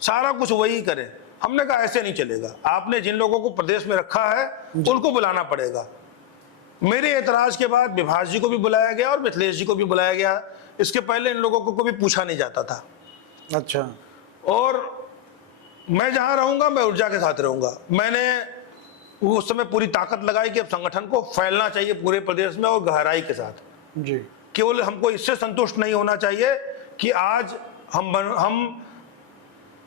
सारा कुछ वही करें। हमने कहा ऐसे नहीं चलेगा, आपने जिन लोगों को प्रदेश में रखा है उनको बुलाना पड़ेगा। मेरे एतराज के बाद विभास जी को भी बुलाया गया और मिथिलेश जी को भी बुलाया गया। इसके पहले इन लोगों को कभी पूछा नहीं जाता था। अच्छा। और मैं जहां रहूंगा मैं ऊर्जा के साथ रहूंगा। मैंने उस समय पूरी ताकत लगाई कि अब संगठन को फैलना चाहिए पूरे प्रदेश में और गहराई के साथ। जी। केवल हमको इससे संतुष्ट नहीं होना चाहिए कि आज हम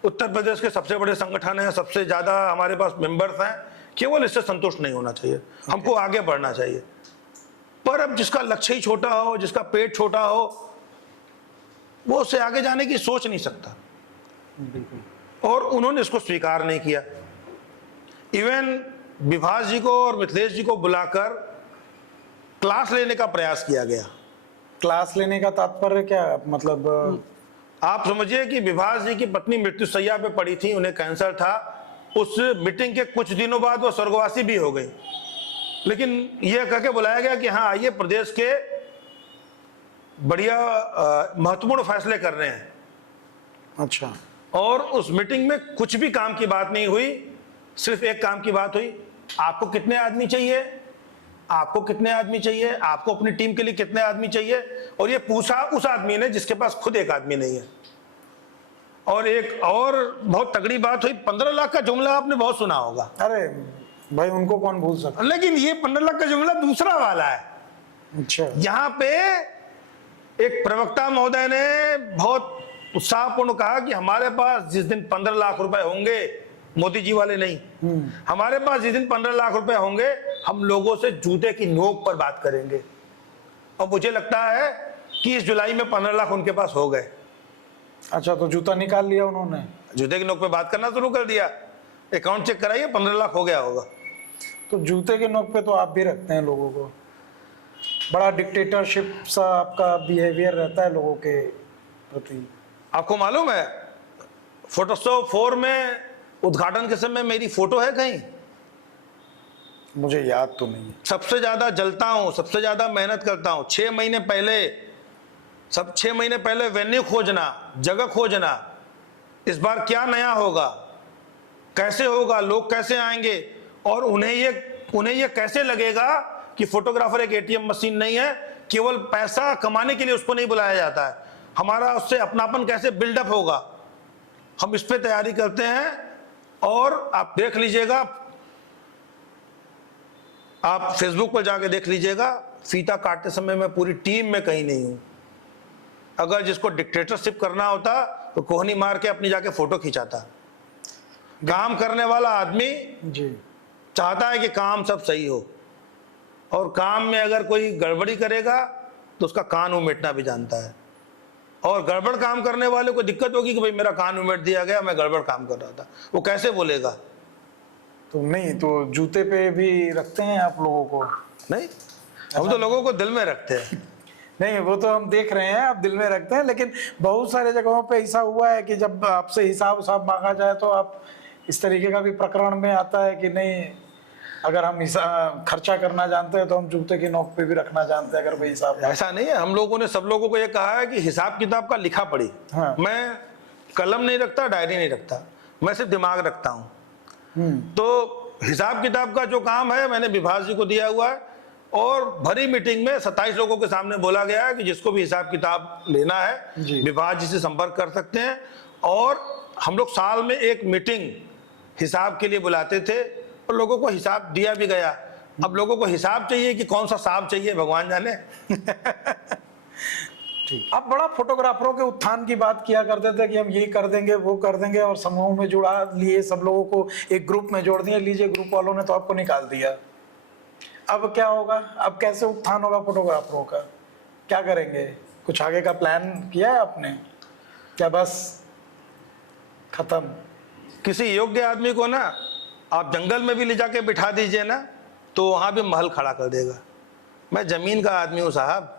उत्तर प्रदेश के सबसे बड़े संगठन हैं, सबसे ज्यादा हमारे पास मेंबर्स हैं, केवल इससे संतुष्ट नहीं होना चाहिए, हमको आगे बढ़ना चाहिए। पर अब जिसका लक्ष्य ही छोटा हो, जिसका पेट छोटा हो, वो उससे आगे जाने की सोच नहीं सकता। बिल्कुल। और उन्होंने इसको स्वीकार नहीं किया। इवन विभास जी को और मिथिलेश जी को बुलाकर क्लास लेने का प्रयास किया गया। क्लास लेने का तात्पर्य क्या मतलब? आप समझिए कि विभास जी की पत्नी मृत्युशैया पे पड़ी थी, उन्हें कैंसर था। उस मीटिंग के कुछ दिनों बाद वो स्वर्गवासी भी हो गई, लेकिन यह कह के बुलाया गया कि हाँ आइए, प्रदेश के बढ़िया महत्वपूर्ण फैसले कर रहे हैं। अच्छा। और उस मीटिंग में कुछ भी काम की बात नहीं हुई, सिर्फ एक काम की बात हुई, आपको कितने आदमी चाहिए, आपको कितने आदमी चाहिए, आपको अपनी टीम के लिए कितने आदमी चाहिए। और ये पूछा उस आदमी ने जिसके पास खुद एक आदमी नहीं है। और एक और बहुत तगड़ी बात हुई, 15 लाख का जुमला आपने बहुत सुना होगा। अरे भाई उनको कौन भूल सकता। लेकिन ये 15 लाख का जुमला दूसरा वाला है। अच्छा। यहाँ पे एक प्रवक्ता महोदय ने बहुत उत्साहपूर्ण कहा कि हमारे पास जिस दिन 15 लाख रुपए होंगे, मोदी जी वाले नहीं, हमारे पास जिस दिन 15 लाख रुपए होंगे, हम लोगों से जूते की नोक पर बात करेंगे। और मुझे लगता है कि इस जुलाई में 15 लाख उनके पास हो गए। अच्छा, तो जूता निकाल लिया उन्होंने, जूते की नोक पे बात करना शुरू कर दिया। अकाउंट चेक कराइए, 15 लाख हो गया होगा। तो जूते के नोक पे तो आप भी रखते हैं लोगों को, बड़ा डिक्टेटरशिप सा आपका बिहेवियर रहता है लोगों के प्रति। आपको मालूम है फोटोशॉप 4 में उद्घाटन के समय मेरी फोटो है कहीं? मुझे याद तो नहीं है। सबसे ज्यादा जलता हूं, सबसे ज्यादा मेहनत करता हूं। 6 महीने पहले वेन्यू खोजना, जगह खोजना, इस बार क्या नया होगा, कैसे होगा, लोग कैसे आएंगे, और उन्हें ये कैसे लगेगा कि फोटोग्राफर एक एटीएम मशीन नहीं है, केवल पैसा कमाने के लिए उसको नहीं बुलाया जाता है। हमारा उससे अपनापन कैसे बिल्डअप होगा, हम इस पे तैयारी करते हैं। और आप देख लीजिएगा, आप फेसबुक पर जाके देख लीजिएगा, फीता काटते समय मैं पूरी टीम में कहीं नहीं हूं। अगर जिसको डिक्टेटरशिप करना होता तो कोहनी मार के अपनी जाके फोटो खिंचाता। काम करने वाला आदमी जी चाहता है कि काम सब सही हो, और काम में अगर कोई गड़बड़ी करेगा तो उसका कान उमेटना भी जानता है। और गड़बड़ काम करने वाले को दिक्कत होगी कि भाई मेरा कान उमेट दिया गया, मैं गड़बड़ काम कर रहा था, वो कैसे बोलेगा? तो नहीं, तो जूते पे भी रखते हैं आप लोगों को? नहीं, हम तो लोगों को दिल में रखते हैं। नहीं, वो तो हम देख रहे हैं, आप दिल में रखते हैं, लेकिन बहुत सारे जगहों पे ऐसा हुआ है कि जब आपसे हिसाब मांगा जाए तो आप इस तरीके का भी प्रकरण में आता है कि नहीं, अगर हम खर्चा करना जानते हैं तो हम जूते की नोक पे भी रखना जानते हैं, अगर भाई हिसाब। ऐसा नहीं है, हम लोगों ने सब लोगों को ये कहा है कि हिसाब किताब का लिखा पढ़ी। हाँ। मैं कलम नहीं रखता, डायरी नहीं रखता, मैं सिर्फ दिमाग रखता हूँ। तो हिसाब किताब का जो काम है मैंने विभास जी को दिया हुआ है, और भरी मीटिंग में 27 लोगों के सामने बोला गया है कि जिसको भी हिसाब किताब लेना है विभास जी से संपर्क कर सकते हैं। और हम लोग साल में एक मीटिंग हिसाब के लिए बुलाते थे, और लोगों को हिसाब दिया भी गया। अब लोगों को हिसाब चाहिए कि कौन सा साहब चाहिए, भगवान जाने। ठीक। अब बड़ा फोटोग्राफरों के उत्थान की बात किया करते थे कि हम ये कर देंगे, वो कर देंगे, और समूह में जुड़ा लिए, सब लोगों को एक ग्रुप में जोड़ दिया। लीजिए, ग्रुप वालों ने तो आपको निकाल दिया। अब क्या होगा? अब कैसे उत्थान होगा फोटोग्राफरों का? क्या करेंगे? कुछ आगे का प्लान किया है आपने, क्या बस खत्म? किसी योग्य आदमी को ना आप जंगल में भी ले जाके बिठा दीजिए ना, तो वहां भी महल खड़ा कर देगा। मैं जमीन का आदमी हूं साहब।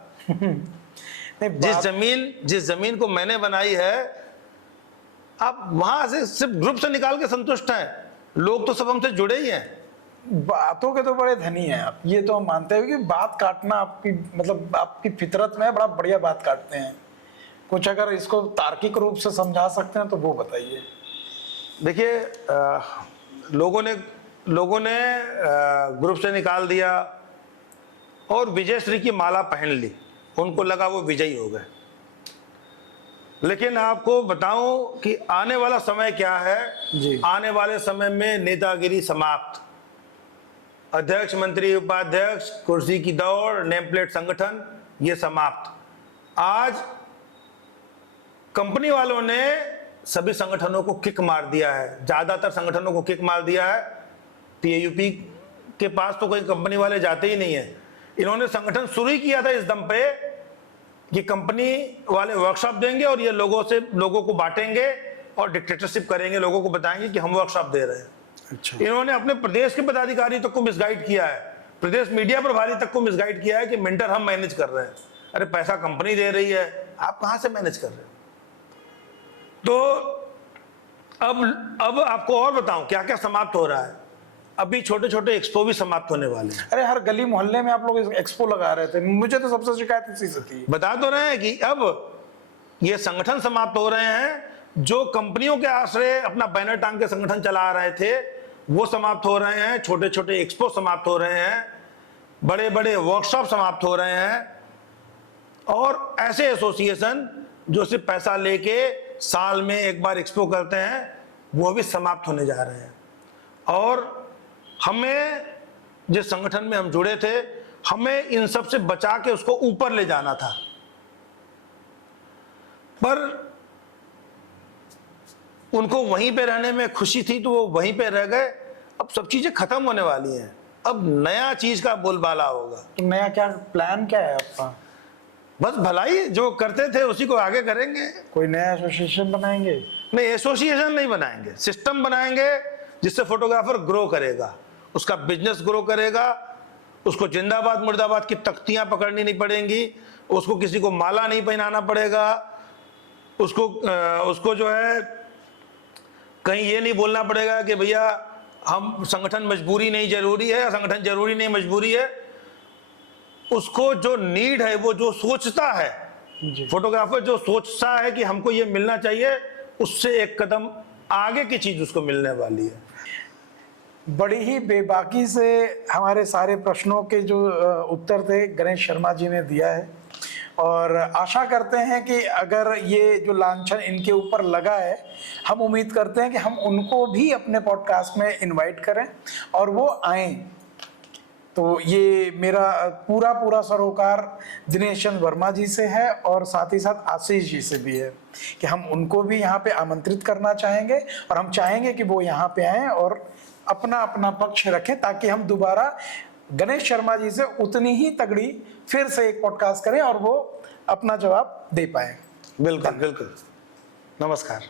जिस जमीन को मैंने बनाई है, आप वहां से सिर्फ ग्रुप से निकाल के संतुष्ट हैं। लोग तो सब हमसे जुड़े ही हैं। बातों के तो बड़े धनी हैं आप, ये तो हम मानते हैं कि बात काटना आपकी, मतलब आपकी फितरत में बड़ा बढ़िया बात काटते हैं। कुछ अगर इसको तार्किक रूप से समझा सकते हैं तो वो बताइए। देखिए, लोगों ने ग्रुप से निकाल दिया और विजयश्री की माला पहन ली, उनको लगा वो विजयी हो गए। लेकिन आपको बताऊं कि आने वाला समय क्या है जी। आने वाले समय में नेतागिरी समाप्त, अध्यक्ष, मंत्री, उपाध्यक्ष, कुर्सी की दौड़, नेम प्लेट संगठन, ये समाप्त। आज कंपनी वालों ने सभी संगठनों को किक मार दिया है, ज्यादातर संगठनों को किक मार दिया है। पीएयूपी के पास तो कोई कंपनी वाले जाते ही नहीं है। इन्होंने संगठन शुरू ही किया था इस दम पे कि कंपनी वाले वर्कशॉप देंगे और ये लोगों को बांटेंगे और डिक्टेटरशिप करेंगे, लोगों को बताएंगे कि हम वर्कशॉप दे रहे हैं। अच्छा। इन्होंने अपने प्रदेश के पदाधिकारी तक को मिसगाइड किया है, प्रदेश मीडिया प्रभारी तक को मिसगाइड किया है कि मेंटर हम मैनेज कर रहे हैं। अरे पैसा कंपनी दे रही है, आप कहां से मैनेज कर रहे हो? तो अब आपको और बताऊं क्या क्या समाप्त हो रहा है। अभी छोटे छोटे एक्सपो भी समाप्त होने वाले हैं। अरे हर गली मोहल्ले में आप लोग एक्सपो लगा रहे थे, मुझे तो सबसे शिकायत इसी से थी। बता तो रहे हैं कि अब ये संगठन समाप्त हो रहे हैं। जो कंपनियों के आश्रय अपना बैनर टांग के संगठन चला रहे थे वो समाप्त हो रहे हैं, छोटे छोटे एक्सपो समाप्त हो रहे हैं, बड़े बड़े वर्कशॉप समाप्त हो रहे हैं, और ऐसे एसोसिएशन जो सिर्फ पैसा लेके साल में एक बार एक्सपो करते हैं वो भी समाप्त होने जा रहे हैं। और हमें जिस संगठन में हम जुड़े थे, हमें इन सब से बचा के उसको ऊपर ले जाना था, पर उनको वहीं पे रहने में खुशी थी तो वो वहीं पे रह गए। अब सब चीजें खत्म होने वाली हैं, अब नया चीज का बोलबाला होगा। तो नया क्या प्लान क्या है आपका? बस भलाई जो करते थे उसी को आगे करेंगे। कोई नया एसोसिएशन बनाएंगे? नहीं, एसोसिएशन नहीं बनाएंगे, सिस्टम बनाएंगे जिससे फोटोग्राफर ग्रो करेगा, उसका बिजनेस ग्रो करेगा, उसको जिंदाबाद मुर्दाबाद की तख्तियां पकड़नी नहीं पड़ेंगी, उसको किसी को माला नहीं पहनाना पड़ेगा, उसको जो है कहीं ये नहीं बोलना पड़ेगा कि भैया हम संगठन मजबूरी नहीं जरूरी है या संगठन जरूरी नहीं मजबूरी है। उसको जो नीड है, वो जो सोचता है, फोटोग्राफर जो सोचता है कि हमको ये मिलना चाहिए, उससे एक कदम आगे की चीज उसको मिलने वाली है। बड़ी ही बेबाकी से हमारे सारे प्रश्नों के जो उत्तर थे गणेश शर्मा जी ने दिया है, और आशा करते हैं कि अगर ये जो लांछन इनके ऊपर लगा है, हम उम्मीद करते हैं कि हम उनको भी अपने पॉडकास्ट में इनवाइट करें और वो आएं। तो ये मेरा पूरा सरोकार दिनेश चंद्र वर्मा जी से है और साथ ही साथ आशीष जी से भी है कि हम उनको भी यहाँ पे आमंत्रित करना चाहेंगे, और हम चाहेंगे कि वो यहाँ पे आएँ और अपना अपना पक्ष रखें, ताकि हम दोबारा गणेश शर्मा जी से उतनी ही तगड़ी फिर से एक पॉडकास्ट करें और वो अपना जवाब दे पाए। बिल्कुल बिल्कुल। नमस्कार।